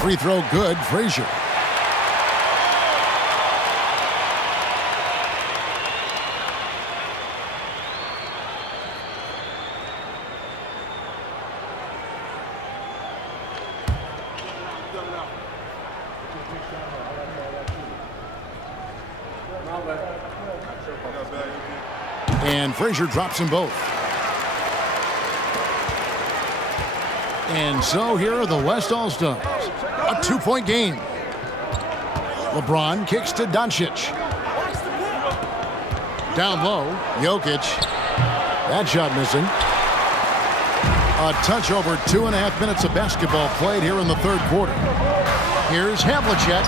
Free throw good, Frazier. And Frazier drops them both. And so here are the West All-Stars. A 2-point game. LeBron kicks to Doncic. Down low, Jokic. That shot missing. A touch over 2.5 minutes of basketball played here in the third quarter. Here's Havlicek,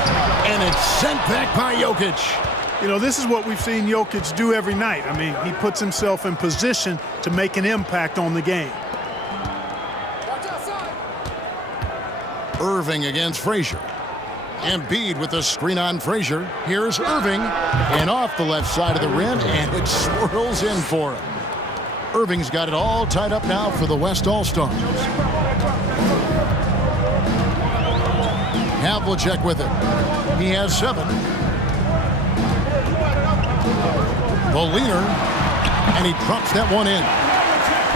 and it's sent back by Jokic. You know, this is what we've seen Jokic do every night. I mean, he puts himself in position to make an impact on the game. Irving against Frazier. Embiid with a screen on Frazier. Here's Irving, and off the left side of the rim, and it swirls in for him. Irving's got it all tied up now for the West All-Stars. Havlicek with it. He has 7. The leader, and he drops that one in.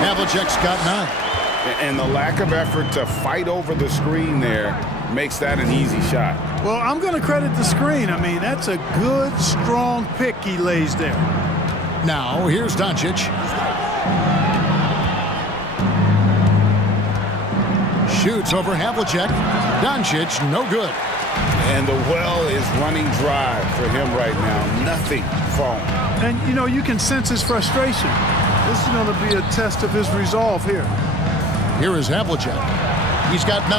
Havlicek's got 9. And the lack of effort to fight over the screen there makes that an easy shot. Well, I'm going to credit the screen. I mean, that's a good, strong pick he lays there. Now, here's Doncic. Shoots over Havlicek. Doncic, no good. And the well is running dry for him right now. Nothing falling. And, you know, you can sense his frustration. This is going to be a test of his resolve here. Here is Havlicek. He's got 9.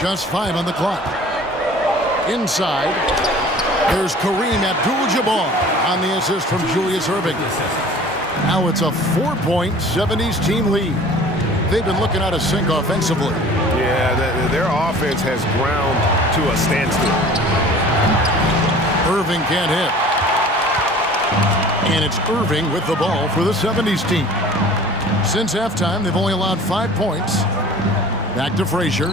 Just 5 on the clock. Inside, there's Kareem Abdul-Jabbar on the assist from Julius Erving. Now it's a 4-point 70s team lead. They've been looking out of sync offensively. Yeah, their offense has ground to a standstill. Irving can't hit. And it's Irving with the ball for the 70s team. Since halftime, they've only allowed 5 points. Back to Frazier.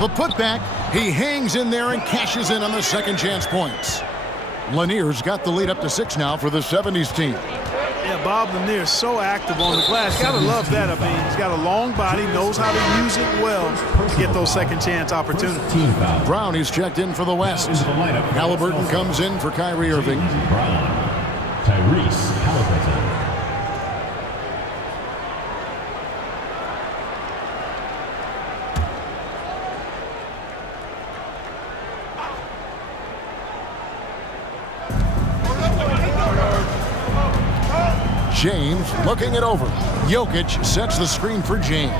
The putback, he hangs in there and cashes in on the second chance points. Lanier's got the lead up to 6 now for the 70s team. Yeah, Bob Lanier so active on the glass. Gotta love that. I mean, he's got a long body, knows how to use it well to get those second chance opportunities. Brown is checked in for the West. Halliburton comes in for Kyrie Irving. Tyrese Halliburton. James looking it over. Jokic sets the screen for James.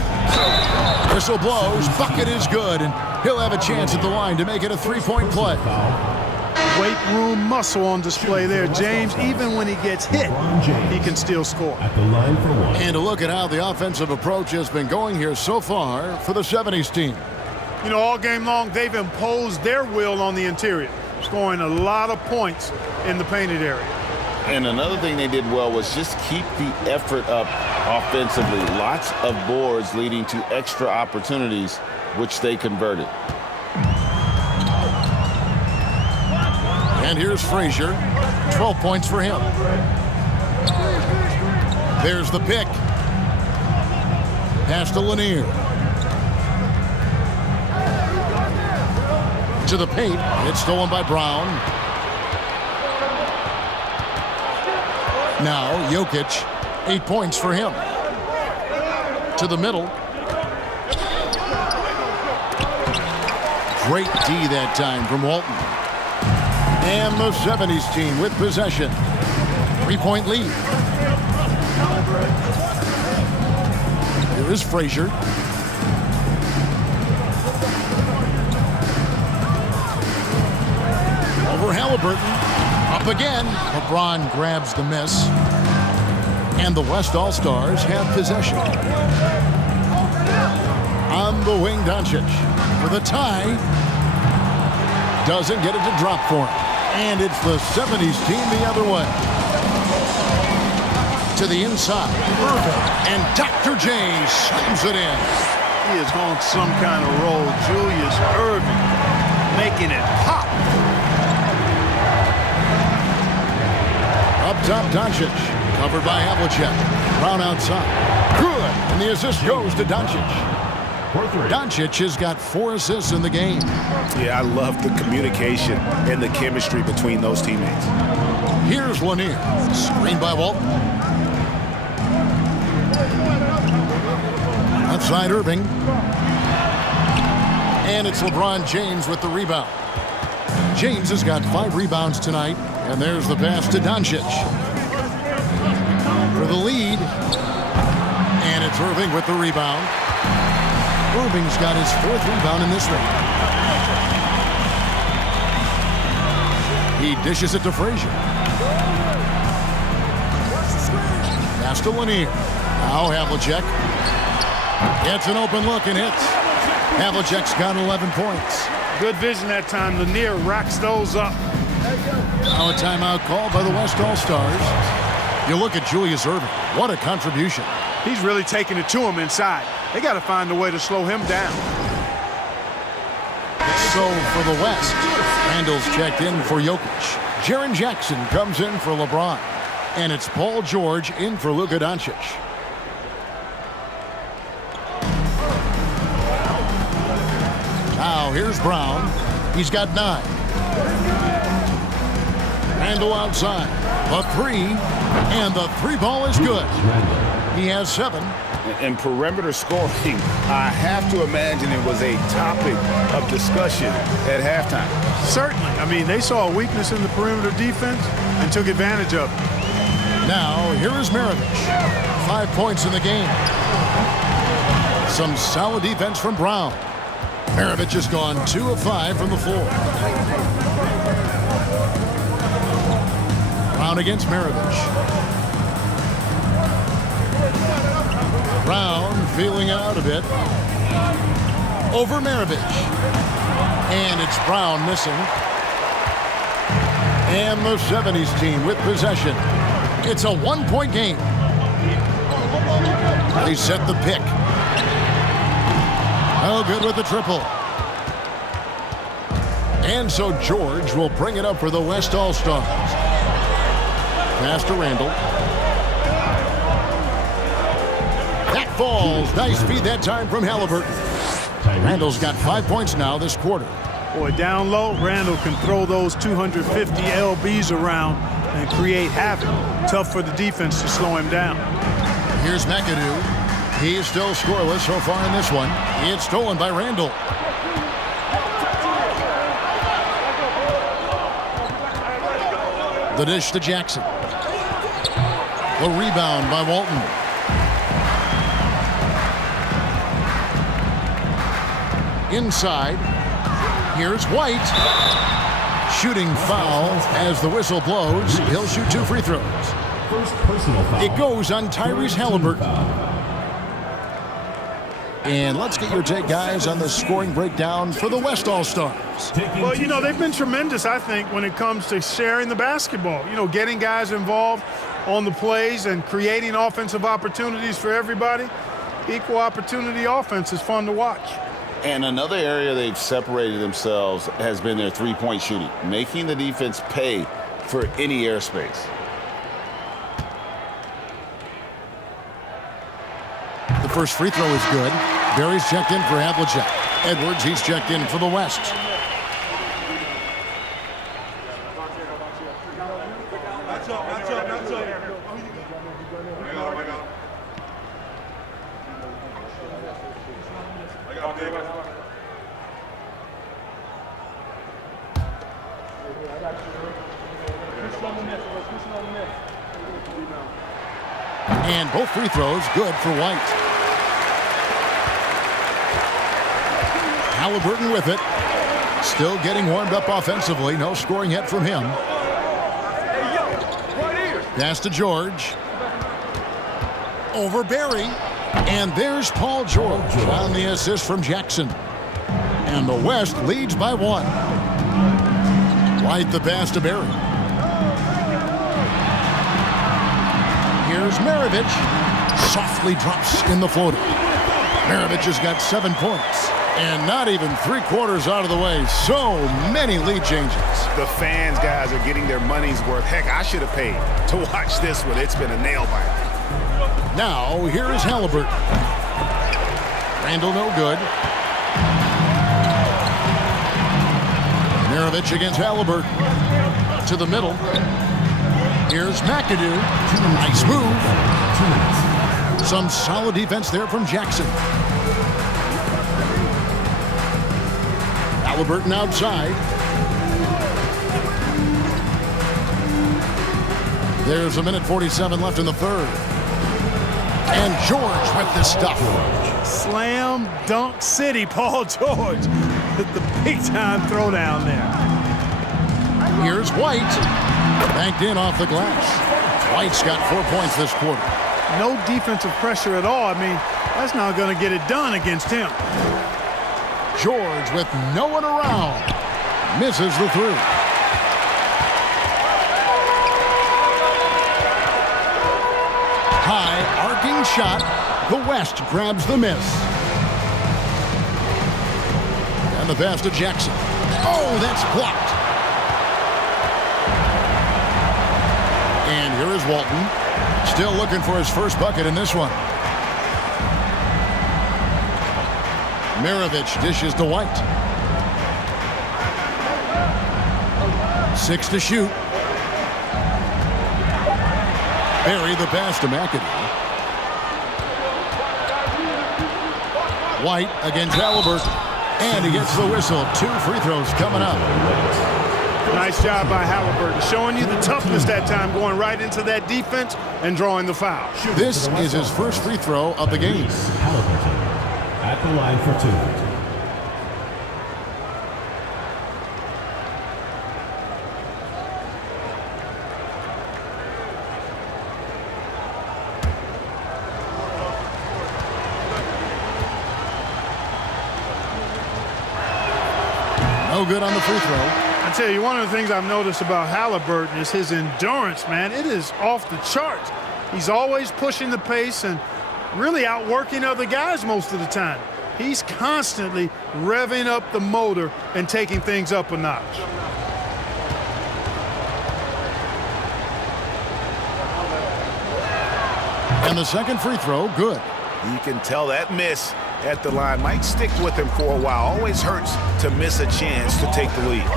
Whistle blows, bucket is good, and he'll have a chance at the line to make it a 3-point play. Weight room muscle on display there. James, even when he gets hit, he can still score. At the line for 1. And to look at how the offensive approach has been going here so far for the 70s team. You know, all game long, they've imposed their will on the interior, scoring a lot of points in the painted area. And another thing they did well was just keep the effort up offensively. Lots of boards leading to extra opportunities, which they converted. And here's Frazier. 12 points for him. There's the pick. Pass to Lanier. To the paint. It's stolen by Brown. Now Jokic. 8 points for him. To the middle. Great D that time from Walton. And the 70s team with possession. 3-point lead. Here is Frazier. Over Halliburton. Up again. LeBron grabs the miss. And the West All-Stars have possession. On the wing, Doncic. For the tie. Doesn't get it to drop for him. And it's the 70s team the other way. To the inside. Irving. And Dr. J slams it in. He is on some kind of roll. Julius Irving making it pop. Up top, Doncic. Covered by Havlicek. Brown outside. Good. And the assist goes to Doncic. Doncic has got 4 assists in the game. Yeah, I love the communication and the chemistry between those teammates. Here's Lanier. Screen by Walton. Outside Irving. And it's LeBron James with the rebound. James has got 5 rebounds tonight. And there's the pass to Doncic. For the lead. And it's Irving with the rebound. Irving's got his 4th rebound in this one. He dishes it to Frazier. Pass to Lanier. Now Havlicek. Gets an open look and hits. Havlicek's got 11 points. Good vision that time. Lanier racks those up. Now a timeout called by the West All-Stars. You look at Julius Irving. What a contribution. He's really taking it to him inside. They got to find a way to slow him down. So for the West, Randall's checked in for Jokic. Jaren Jackson comes in for LeBron. And it's Paul George in for Luka Doncic. Now here's Brown. He's got 9. Randall outside. A 3. And the 3 ball is good. He has 7. And perimeter scoring, I have to imagine it was a topic of discussion at halftime. Certainly. I mean, they saw a weakness in the perimeter defense and took advantage of it. Now, here is Maravich. 5 points in the game. Some solid defense from Brown. Maravich has gone 2 of 5 from the floor. Brown against Maravich. Brown feeling it out a bit. Over Maravich. And it's Brown missing. And the 70s team with possession. It's a 1-point game. They set the pick. Oh, good with the triple. And so George will bring it up for the West All-Stars. Pass to Randall. That falls. Nice feed that time from Halliburton. Randall's got 5 points now this quarter. Boy, down low, Randall can throw those 250 LBs around and create havoc. Tough for the defense to slow him down. Here's McAdoo. He's still scoreless so far in this one. It's stolen by Randall. The dish to Jackson. The rebound by Walton. Inside. Here's White. Shooting foul as the whistle blows. He'll shoot 2 free throws. First personal foul. It goes on Tyrese Halliburton. And let's get your take, guys, on the scoring breakdown for the West All-Stars. Well, you know, they've been tremendous, I think, when it comes to sharing the basketball. You know, getting guys involved on the plays and creating offensive opportunities for everybody. Equal opportunity offense is fun to watch. And another area they've separated themselves has been their three-point shooting, making the defense pay for any airspace. The first free throw is good. Barry's checked in for Havlicek. Edwards, he's checked in for the West. And both free throws good for White. Halliburton with it. Still getting warmed up offensively. No scoring yet from him. Pass to George. Over Barry. And there's Paul George on the assist from Jackson. And the West leads by 1. White the pass to Barry. Here's Maravich. Softly drops in the floater. Maravich has got 7 points. And not even 3/4 out of the way. So many lead changes. The fans, guys, are getting their money's worth. Heck, I should have paid to watch this one. It's been a nail biter. Now, here is Halliburton. Randall no good. Maravich against Halliburton. To the middle. Here's McAdoo. Nice move. Some solid defense there from Jackson. Halliburton outside. There's 1:47 left in the third. And George with this stuff. Slam dunk city, Paul George with the big-time throwdown there. Here's White. Banked in off the glass. White's got 4 points this quarter. No defensive pressure at all. I mean, that's not going to get it done against him. George with no one around. Misses the three. High arcing shot. The West grabs the miss. And the pass to Jackson. Oh, that's blocked. And here is Walton. Still looking for his first bucket in this one. Maravich dishes to White. 6 to shoot. Barry the pass to McAdoo. White against Halliburton. And he gets the whistle. 2 free throws coming up. Nice job by Halliburton. Showing you the toughness that time, going right into that defense and drawing the foul. This is his first free throw of the game. Halliburton at the line for 2. No good on the free throw. I tell you, one of the things I've noticed about Halliburton is his endurance, man. It is off the charts. He's always pushing the pace and really outworking other guys most of the time. He's constantly revving up the motor and taking things up a notch. And the second free throw, good. You can tell that miss at the line might stick with him for a while. Always hurts to miss a chance to take the lead.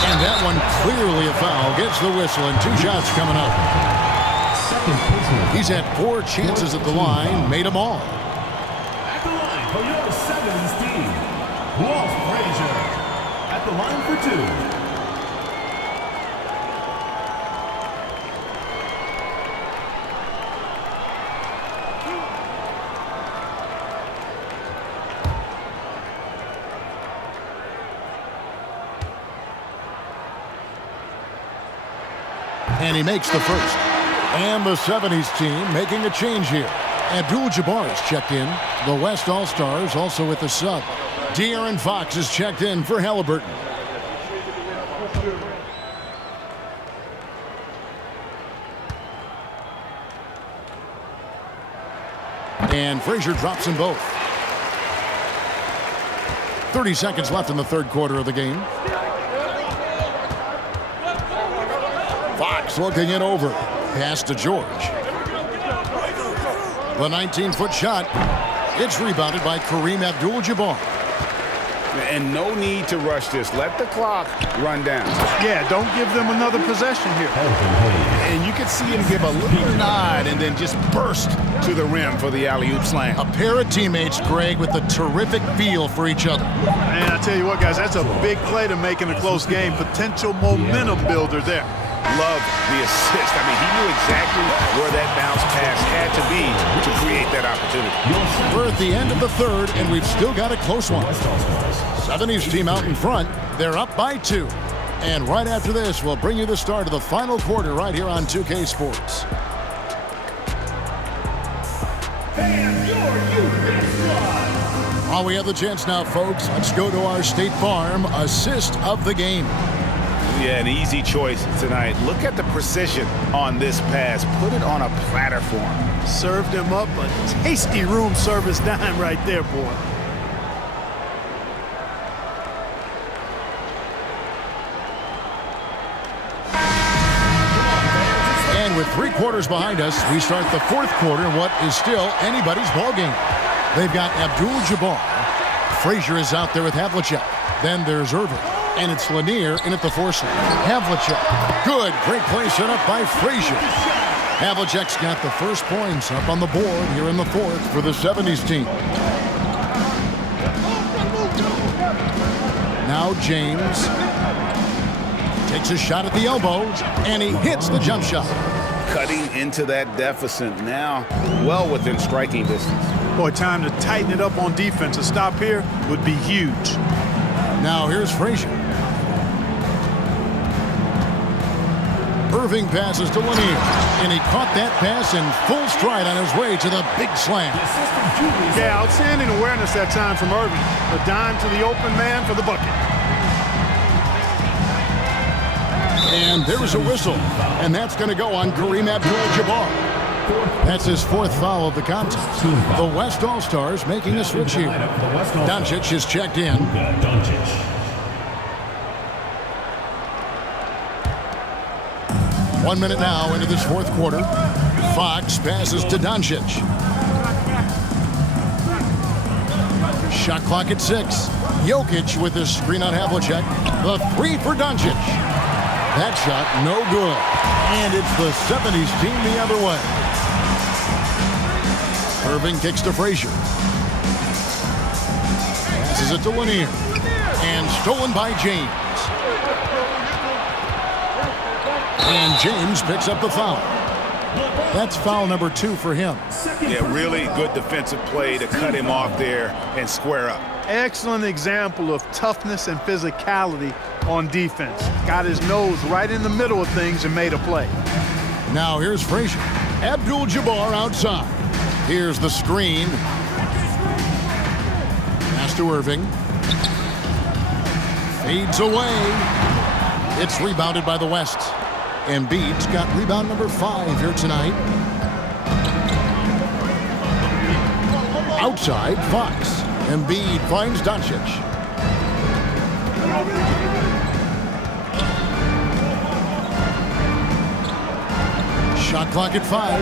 And that one clearly a foul. Gets the whistle and 2 shots coming up. He's had 4 chances at the line, made them all. At the line for your 70s team, Walt Frazier. At the line for 2. And he makes the first. And the 70s team making a change here. Abdul-Jabbar is checked in. The West All-Stars also with the sub. De'Aaron Fox is checked in for Halliburton. And Frazier drops them both. 30 seconds left in the third quarter of the game. Fox looking it over. Pass to George. The 19-foot shot. It's rebounded by Kareem Abdul-Jabbar. And no need to rush this. Let the clock run down. Yeah, don't give them another possession here. And you can see him give a little nod and then just burst to the rim for the alley-oop slam. A pair of teammates, Greg, with a terrific feel for each other. And I tell you what, guys, that's a big play to make in a close game. Potential momentum builder there. Love the assist. I mean, he knew exactly where that bounce pass had to be to create that opportunity. We're at the end of the third, and we've still got a close one. 70s team out in front. They're up by 2. And right after this, we'll bring you the start of the final quarter right here on 2K Sports. While we have the chance now, folks, let's go to our State Farm assist of the game. Yeah, an easy choice tonight. Look at the precision on this pass. Put it on a platter for him. Served him up a tasty room service dime right there, boy. And with 3 quarters behind us, we start the fourth quarter in what is still anybody's ballgame. They've got Abdul-Jabbar. Frazier is out there with Havlicek. Then there's Irving. And it's Lanier in at the force line. Havlicek. Good. Great play set up by Frazier. Havlicek's got the first points up on the board here in the fourth for the 70s team. Now James takes a shot at the elbow, and he hits the jump shot. Cutting into that deficit now, well within striking distance. Boy, time to tighten it up on defense. A stop here would be huge. Now here's Frazier. Irving passes to Lanier, and he caught that pass in full stride on his way to the big slam. Yeah, outstanding awareness that time from Irving. A dime to the open man for the bucket. And there's a whistle, and that's going to go on Kareem Abdul-Jabbar. That's his 4th foul of the contest. The West All-Stars making a switch here. Doncic is checked in. 1 minute now into this fourth quarter. Fox passes to Doncic. Shot clock at 6. Jokic with his screen on Havlicek. The 3 for Doncic. That shot no good. And it's the 70s team the other way. Irving kicks to Frazier. Passes it to Lanier. And stolen by James. And James picks up the foul. That's foul number 2 for him. Yeah, really good defensive play to cut him off there and square up. Excellent example of toughness and physicality on defense. Got his nose right in the middle of things and made a play. Now here's Frazier. Abdul-Jabbar outside. Here's the screen. Pass to Irving. Fades away. It's rebounded by the West. Embiid's got rebound number 5 here tonight. Outside, Fox. Embiid finds Doncic. Shot clock at 5.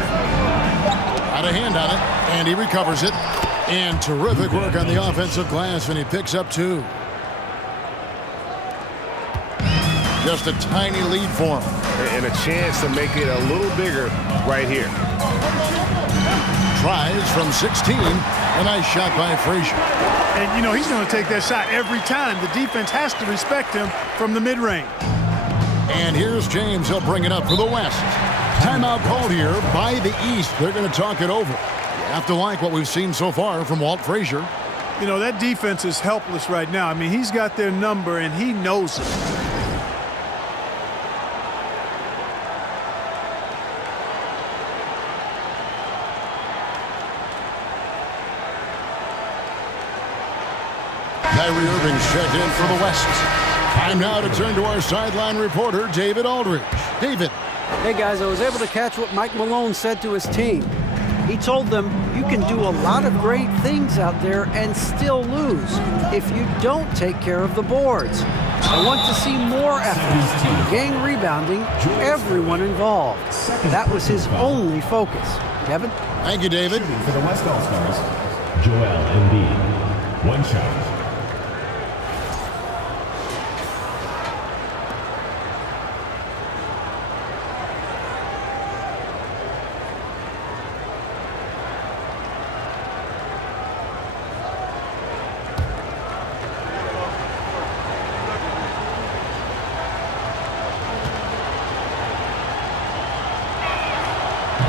Got a hand on it, and he recovers it. And terrific work on the offensive glass, and he picks up 2. Just a tiny lead for him. And a chance to make it a little bigger right here. Tries from 16. A nice shot by Frazier. And, you know, he's going to take that shot every time. The defense has to respect him from the mid-range. And here's James. He'll bring it up for the West. Timeout called here by the East. They're going to talk it over. You have to like what we've seen so far from Walt Frazier. You know, that defense is helpless right now. I mean, he's got their number, and he knows it. Kyrie Irving's checked in for the West. Time now to turn to our sideline reporter, David Aldridge. David. Hey, guys, I was able to catch what Mike Malone said to his team. He told them, you can do a lot of great things out there and still lose if you don't take care of the boards. I want to see more effort, gang rebounding, everyone involved. That was his only focus. Kevin? Thank you, David. For the West All-Stars, Joel Embiid. One shot.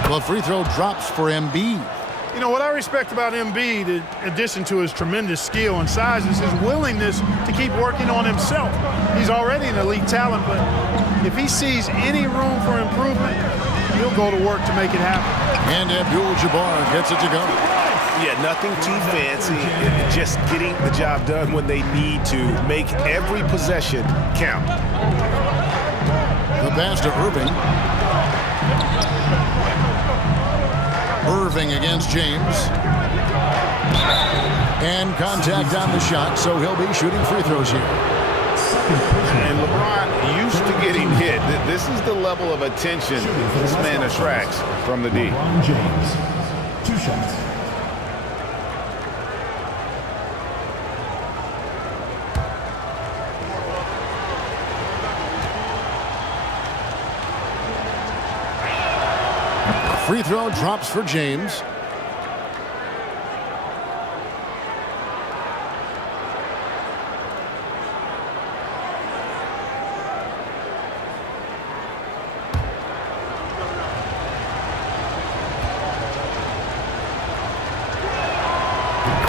The free throw drops for Embiid. You know, what I respect about Embiid, in addition to his tremendous skill and size, is his willingness to keep working on himself. He's already an elite talent, but if he sees any room for improvement, he'll go to work to make it happen. And Abdul-Jabbar gets it to go. Yeah, nothing too fancy. Just getting the job done when they need to. Make every possession count. The pass to Irving. Irving against James. And contact on the shot, so he'll be shooting free throws here. And LeBron used to getting hit. This is the level of attention this man attracts from the D. LeBron James. 2 shots. Free throw drops for James.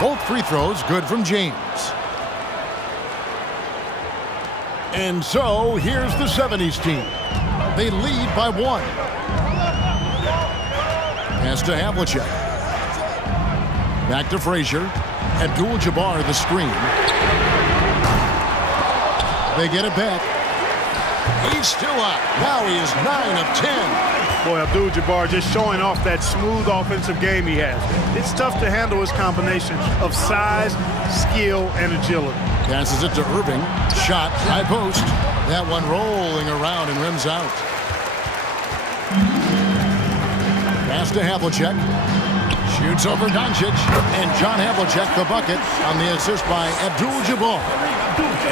Both free throws good from James. And so here's the 70s team. They lead by 1. Pass to Havlicek. Back to Frazier. Abdul-Jabbar the screen. They get it back. He's still up. Now he is 9 of 10. Boy, Abdul-Jabbar just showing off that smooth offensive game he has. It's tough to handle his combination of size, skill, and agility. Passes it to Irving. Shot, high post. That one rolling around and rims out. Pass to Havlicek. Shoots over Doncic. And John Havlicek the bucket on the assist by Abdul-Jabbar.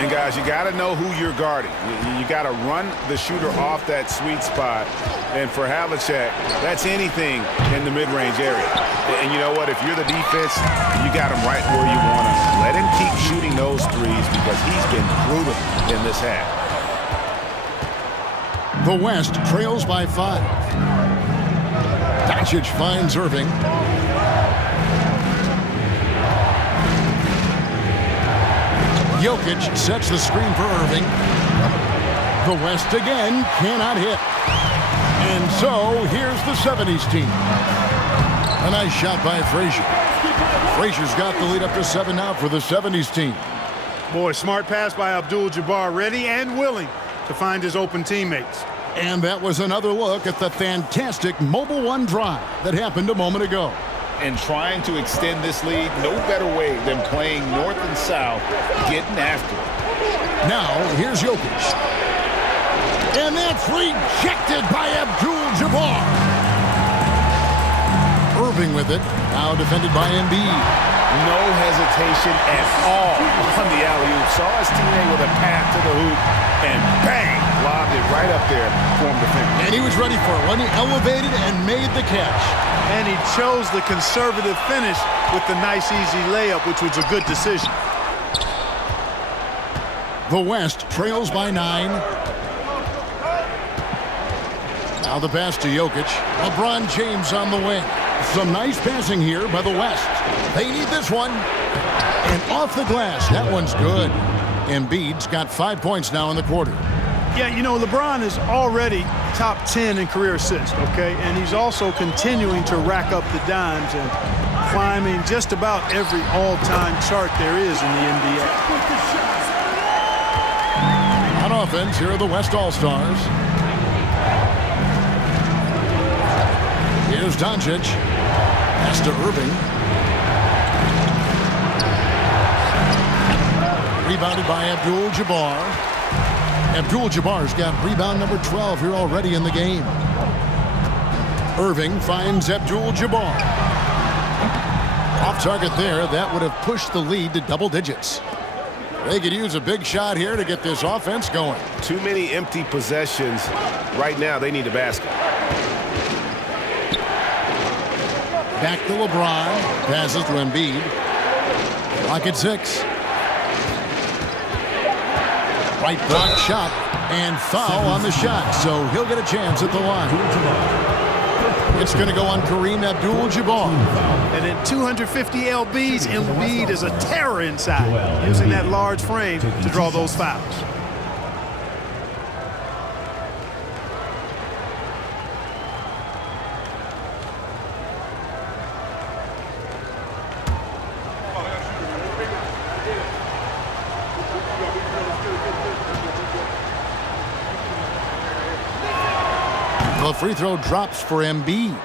And guys, you got to know who you're guarding. You got to run the shooter off that sweet spot. And for Havlicek, that's anything in the mid-range area. And you know what? If you're the defense, you got him right where you want him. Let him keep shooting those threes because he's been brutal in this half. The West trails by 5. Doncic finds Irving. Jokic sets the screen for Irving. The West again cannot hit. And so here's the 70s team. A nice shot by Frazier. Frazier's got the lead up to 7 now for the 70s team. Boy, smart pass by Abdul-Jabbar, ready and willing to find his open teammates. And that was another look at the fantastic Mobile One drive that happened a moment ago. And trying to extend this lead, no better way than playing north and south, getting after it. Now, here's Jokic. And that's rejected by Abdul-Jabbar. Irving with it, now defended by Embiid. No hesitation at all on the alley-oop. Saw his teammate with a path to the hoop, and bang, lobbed it right up there for him to finish. And he was ready for it when he elevated and made the catch. And he chose the conservative finish with the nice, easy layup, which was a good decision. The West trails by 9. Now the pass to Jokic. LeBron James on the wing. Some nice passing here by the West. They need this one. And off the glass. That one's good. Embiid's got 5 points now in the quarter. Yeah, you know, LeBron is already top 10 in career assists, okay? And he's also continuing to rack up the dimes. And climbing just about every all-time chart there is in the NBA. On offense, here are the West All-Stars. Here's Doncic. Pass to Irving. Rebounded by Abdul-Jabbar. Abdul-Jabbar's got rebound number 12 here already in the game. Irving finds Abdul-Jabbar. Off target there. That would have pushed the lead to double digits. They could use a big shot here to get this offense going. Too many empty possessions. Right now, they need a basket. Back to LeBron. Passes to Embiid. Clock at 6. Right block shot and foul on the shot, so he'll get a chance at the line. It's going to go on Kareem Abdul-Jabbar. And at 250 lbs, Embiid is a terror inside, using that large frame to draw those fouls. The free throw drops for Embiid.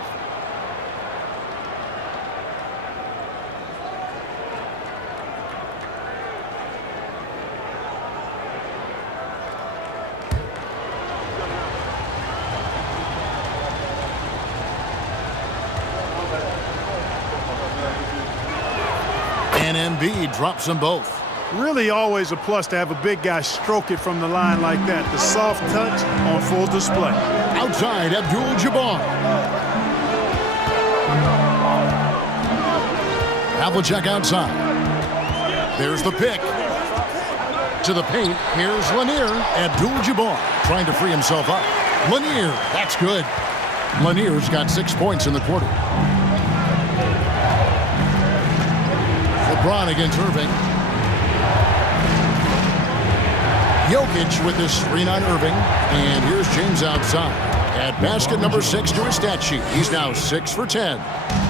And Embiid drops them both. Really always a plus to have a big guy stroke it from the line like that. The soft touch on full display. Outside, Abdul-Jabbar. Havlicek outside. There's the pick. To the paint, here's Lanier. Abdul-Jabbar trying to free himself up. Lanier, that's good. Lanier's got 6 points in the quarter. LeBron against Irving. Jokic with this screen on Irving. And here's James outside. At basket number 6 to his stat sheet. He's now 6 for 10.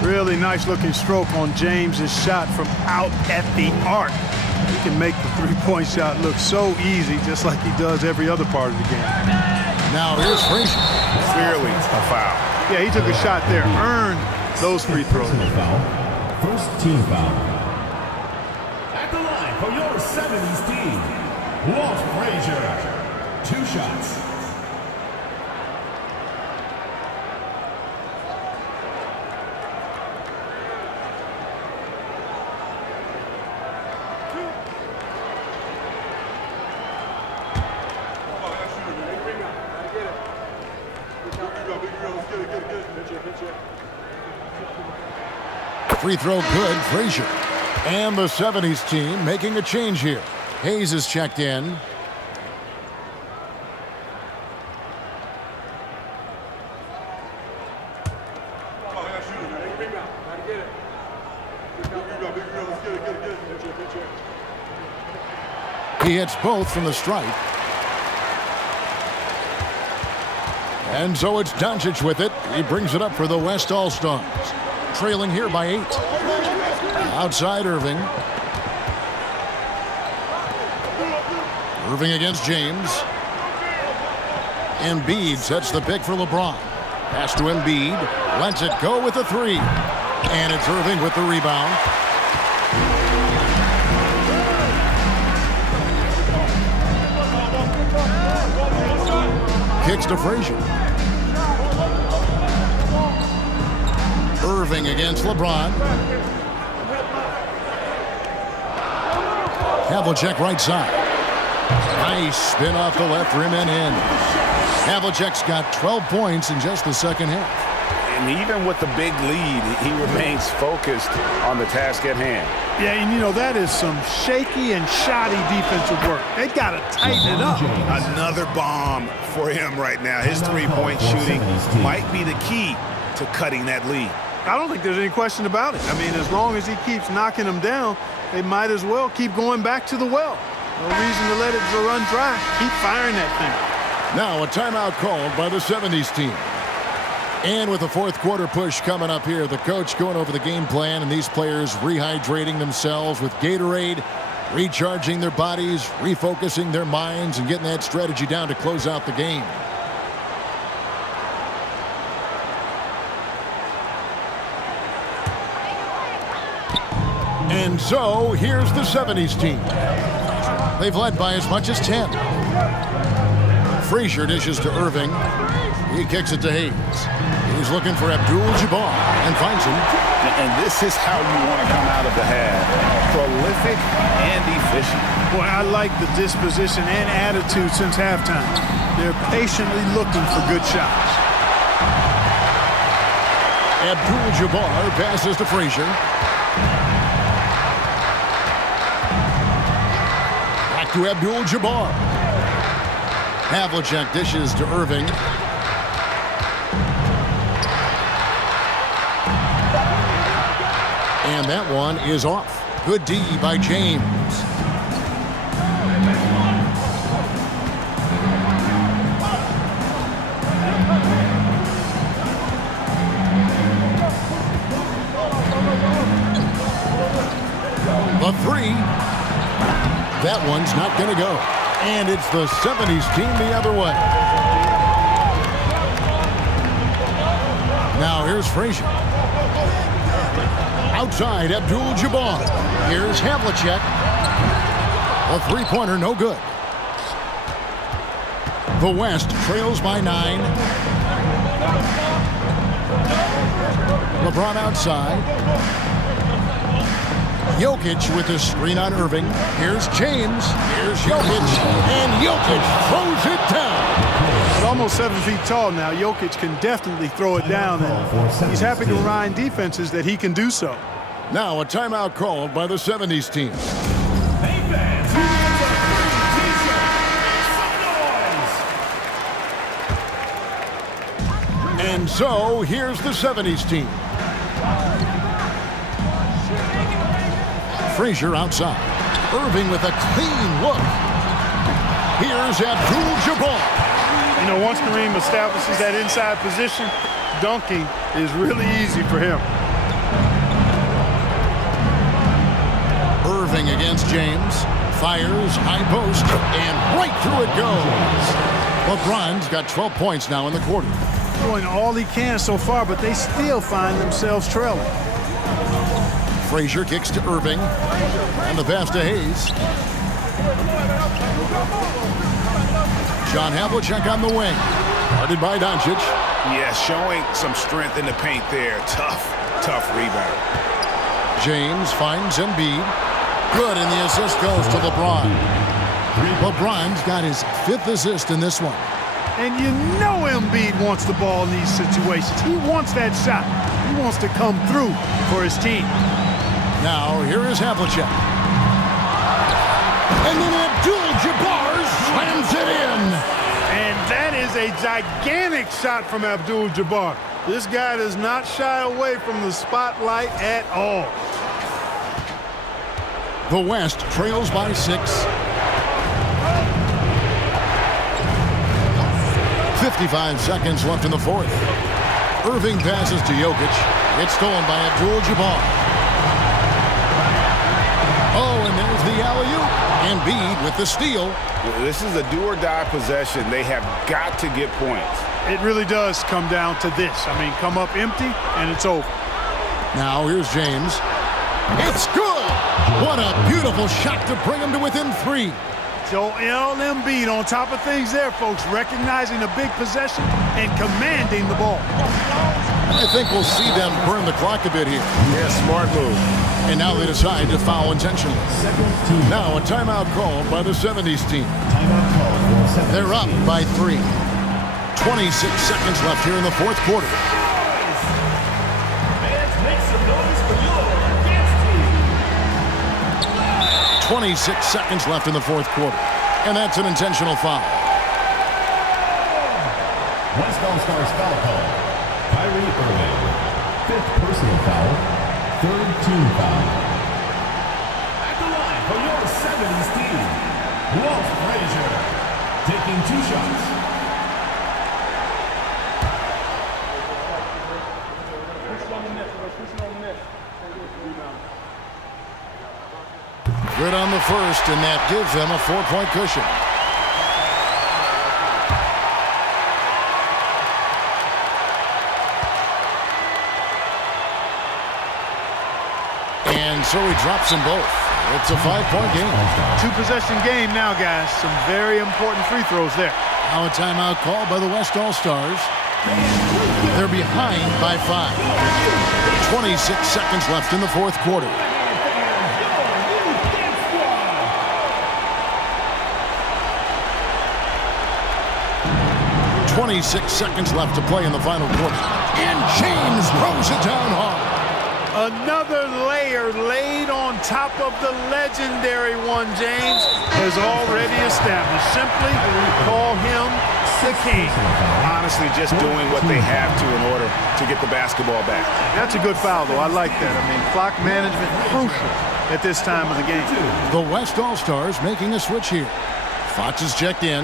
Really nice looking stroke on James's shot from out at the arc. He can make the three-point shot look so easy, just like he does every other part of the game. Now here's Frazier. Clearly a foul. Yeah, he took a shot there, earned those free throws. First team foul. At the line for your 70s team, Walt Frazier. 2 shots. Free throw good, Frazier. And the 70s team making a change here. Hayes is checked in. He hits both from the stripe. And so it's Doncic with it. He brings it up for the West All-Stars. Trailing here by 8. Outside Irving. Irving against James. Embiid sets the pick for LeBron. Pass to Embiid. Lets it go with the 3. And it's Irving with the rebound. Kicks to Frazier. Irving against LeBron. Havlicek right side. Nice spin off the left rim and in. Havlicek's got 12 points in just the second half. And even with the big lead, he remains focused on the task at hand. Yeah, and you know, that is some shaky and shoddy defensive work. They got to tighten it up. Another bomb for him right now. His three-point shooting might be the key to cutting that lead. I don't think there's any question about it. I mean, as long as he keeps knocking them down, they might as well keep going back to the well. No reason to let it run dry. Keep firing that thing. Now a timeout called by the 70s team. And with the fourth quarter push coming up here, the coach going over the game plan and these players rehydrating themselves with Gatorade, recharging their bodies, refocusing their minds, and getting that strategy down to close out the game. And so here's the 70s team. They've led by as much as 10. Frazier dishes to Irving. He kicks it to Hayes. He's looking for Abdul-Jabbar and finds him. And this is how you want to come out of the half. Prolific and efficient. Boy, I like the disposition and attitude since halftime. They're patiently looking for good shots. Abdul-Jabbar passes to Frazier. Back to Abdul-Jabbar. Havlicek dishes to Irving. And that one is off. Good D by James. The three. That one's not going to go. And it's the 70s team the other way. Now here's Frazier. Outside, Abdul-Jabbar. Here's Havlicek. A three-pointer, no good. The West trails by 9. LeBron outside. Jokic with the screen on Irving. Here's James. Here's Jokic. And Jokic throws it down. He's almost 7 feet tall now. Jokic can definitely throw it down, and he's happy to remind defenses that he can do so. Now a timeout called by the 70s team. And so here's the 70s team. Frazier outside. Irving with a clean look. Here's Abdul-Jabbar. You know, once Kareem establishes that inside position, dunking is really easy for him. Irving against James. Fires, high post, and right through it goes. LeBron's got 12 points now in the quarter. Doing all he can so far, but they still find themselves trailing. Frazier kicks to Irving. And the pass to Hayes. John Havlicek on the wing. Guarded by Doncic. Yeah, showing some strength in the paint there. Tough rebound. James finds Embiid. Good, and the assist goes to LeBron. LeBron's got his 5th assist in this one. And you know Embiid wants the ball in these situations. He wants that shot. He wants to come through for his team. Now, here is Havlicek. And then Abdul-Jabbar slams it in. And that is a gigantic shot from Abdul-Jabbar. This guy does not shy away from the spotlight at all. The West trails by 6. 55 seconds left in the fourth. Irving passes to Jokic. It's stolen by Abdul-Jabbar. Oh, and there's the alley-oop. Embiid with the steal. This is a do-or-die possession. They have got to get points. It really does come down to this. I mean, come up empty, and it's over. Now here's James. It's good! What a beautiful shot to bring him to within 3. Joel Embiid on top of things there, folks, recognizing a big possession and commanding the ball. I think we'll see them burn the clock a bit here. Yeah, smart move. And now they decide to foul intentionally. Now a timeout called by the 70s team. They're up by 3. 26 seconds left here in the fourth quarter. Make some noise for your dance team. 26 seconds left in the fourth quarter. And that's an intentional foul. West All-Stars foul call. Kyrie Irving. 5th personal foul. 3rd team foul. At the line for your 70s team, Walt Frazier. Taking 2 shots. Good on the first, and that gives them a 4-point cushion. And so he drops them both. It's a 5-point game. 2-possession game now, guys. Some very important free throws there. Now a timeout called by the West All-Stars. They're behind by 5. 26 seconds left in the fourth quarter. .26 seconds left to play in the final quarter. And James throws it down hard. Another layer laid on top of the legendary one James has already established. Simply call him the king. Honestly, just doing what they have to in order to get the basketball back. That's a good foul, though. I like that. I mean, clock management crucial at this time of the game. The West All-Stars making a switch here. Fox is checked in.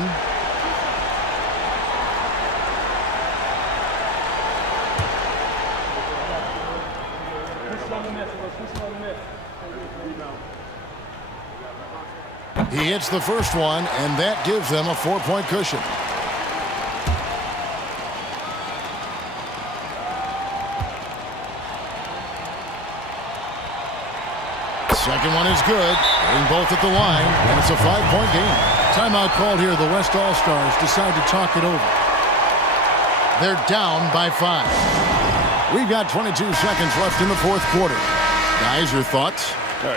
He hits the first one, and that gives them a 4-point cushion. Second one is good. Getting both at the line, and it's a 5-point game. Timeout called here. The West All-Stars decide to talk it over. They're down by 5. We've got 22 seconds left in the fourth quarter. Guys, your thoughts?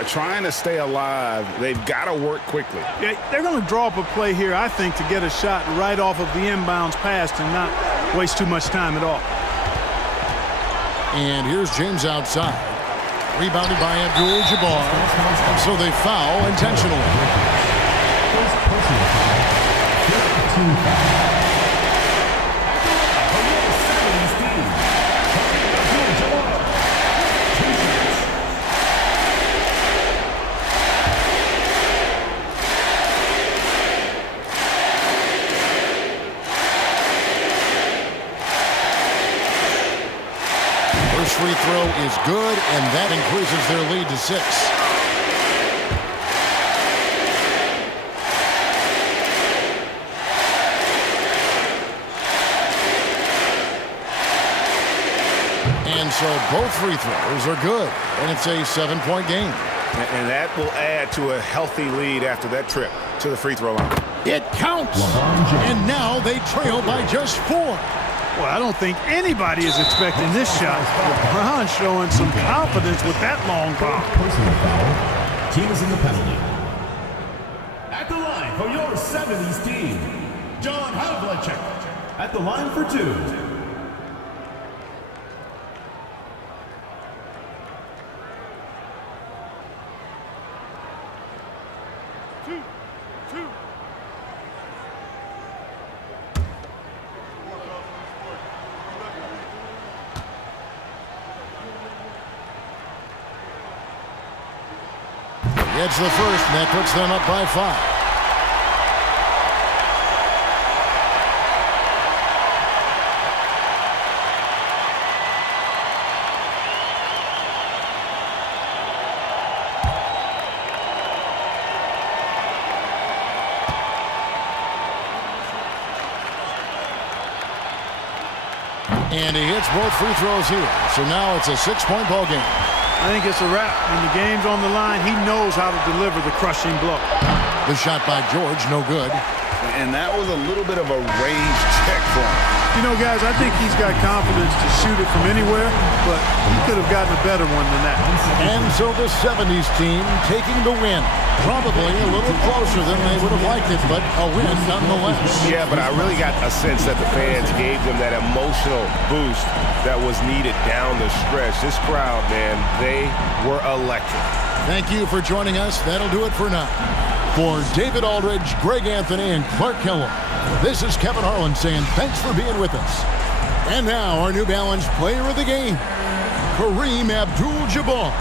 Trying to stay alive, they've got to work quickly. Yeah, they're going to draw up a play here, I think, to get a shot right off of the inbounds pass and not waste too much time at all. And here's James outside. Rebounded by Abdul-Jabbar. And so they foul intentionally. First personal foul. 2 foul. First free throw is good, and that increases their lead to 6. And so both free throws are good, and it's a 7-point game. And that will add to a healthy lead after that trip to the free throw line. It counts! And now they trail by just 4. Well, I don't think anybody is expecting this shot. LeBron showing some confidence with that long ball. Personal foul. Team is in the penalty. At the line for your 70s team, John Havlicek. At the line for 2. Gets the first, and that puts them up by 5. And he hits both free throws here. So now it's a 6-point ball game. I think it's a wrap. When the game's on the line, he knows how to deliver the crushing blow. The shot by George, no good. And that was a little bit of a range check for him. You know, guys, I think he's got confidence to shoot it from anywhere, but he could have gotten a better one than that. And so the 70s team taking the win. Probably a little closer than they would have liked it, but a win nonetheless. Yeah, but I really got a sense that the fans gave them that emotional boost that was needed down the stretch. This crowd, man, they were electric. Thank you for joining us. That'll do it for now. For David Aldridge, Greg Anthony, and Clark Kellogg, this is Kevin Harlan saying thanks for being with us. And now our New Balance player of the game, Kareem Abdul-Jabbar.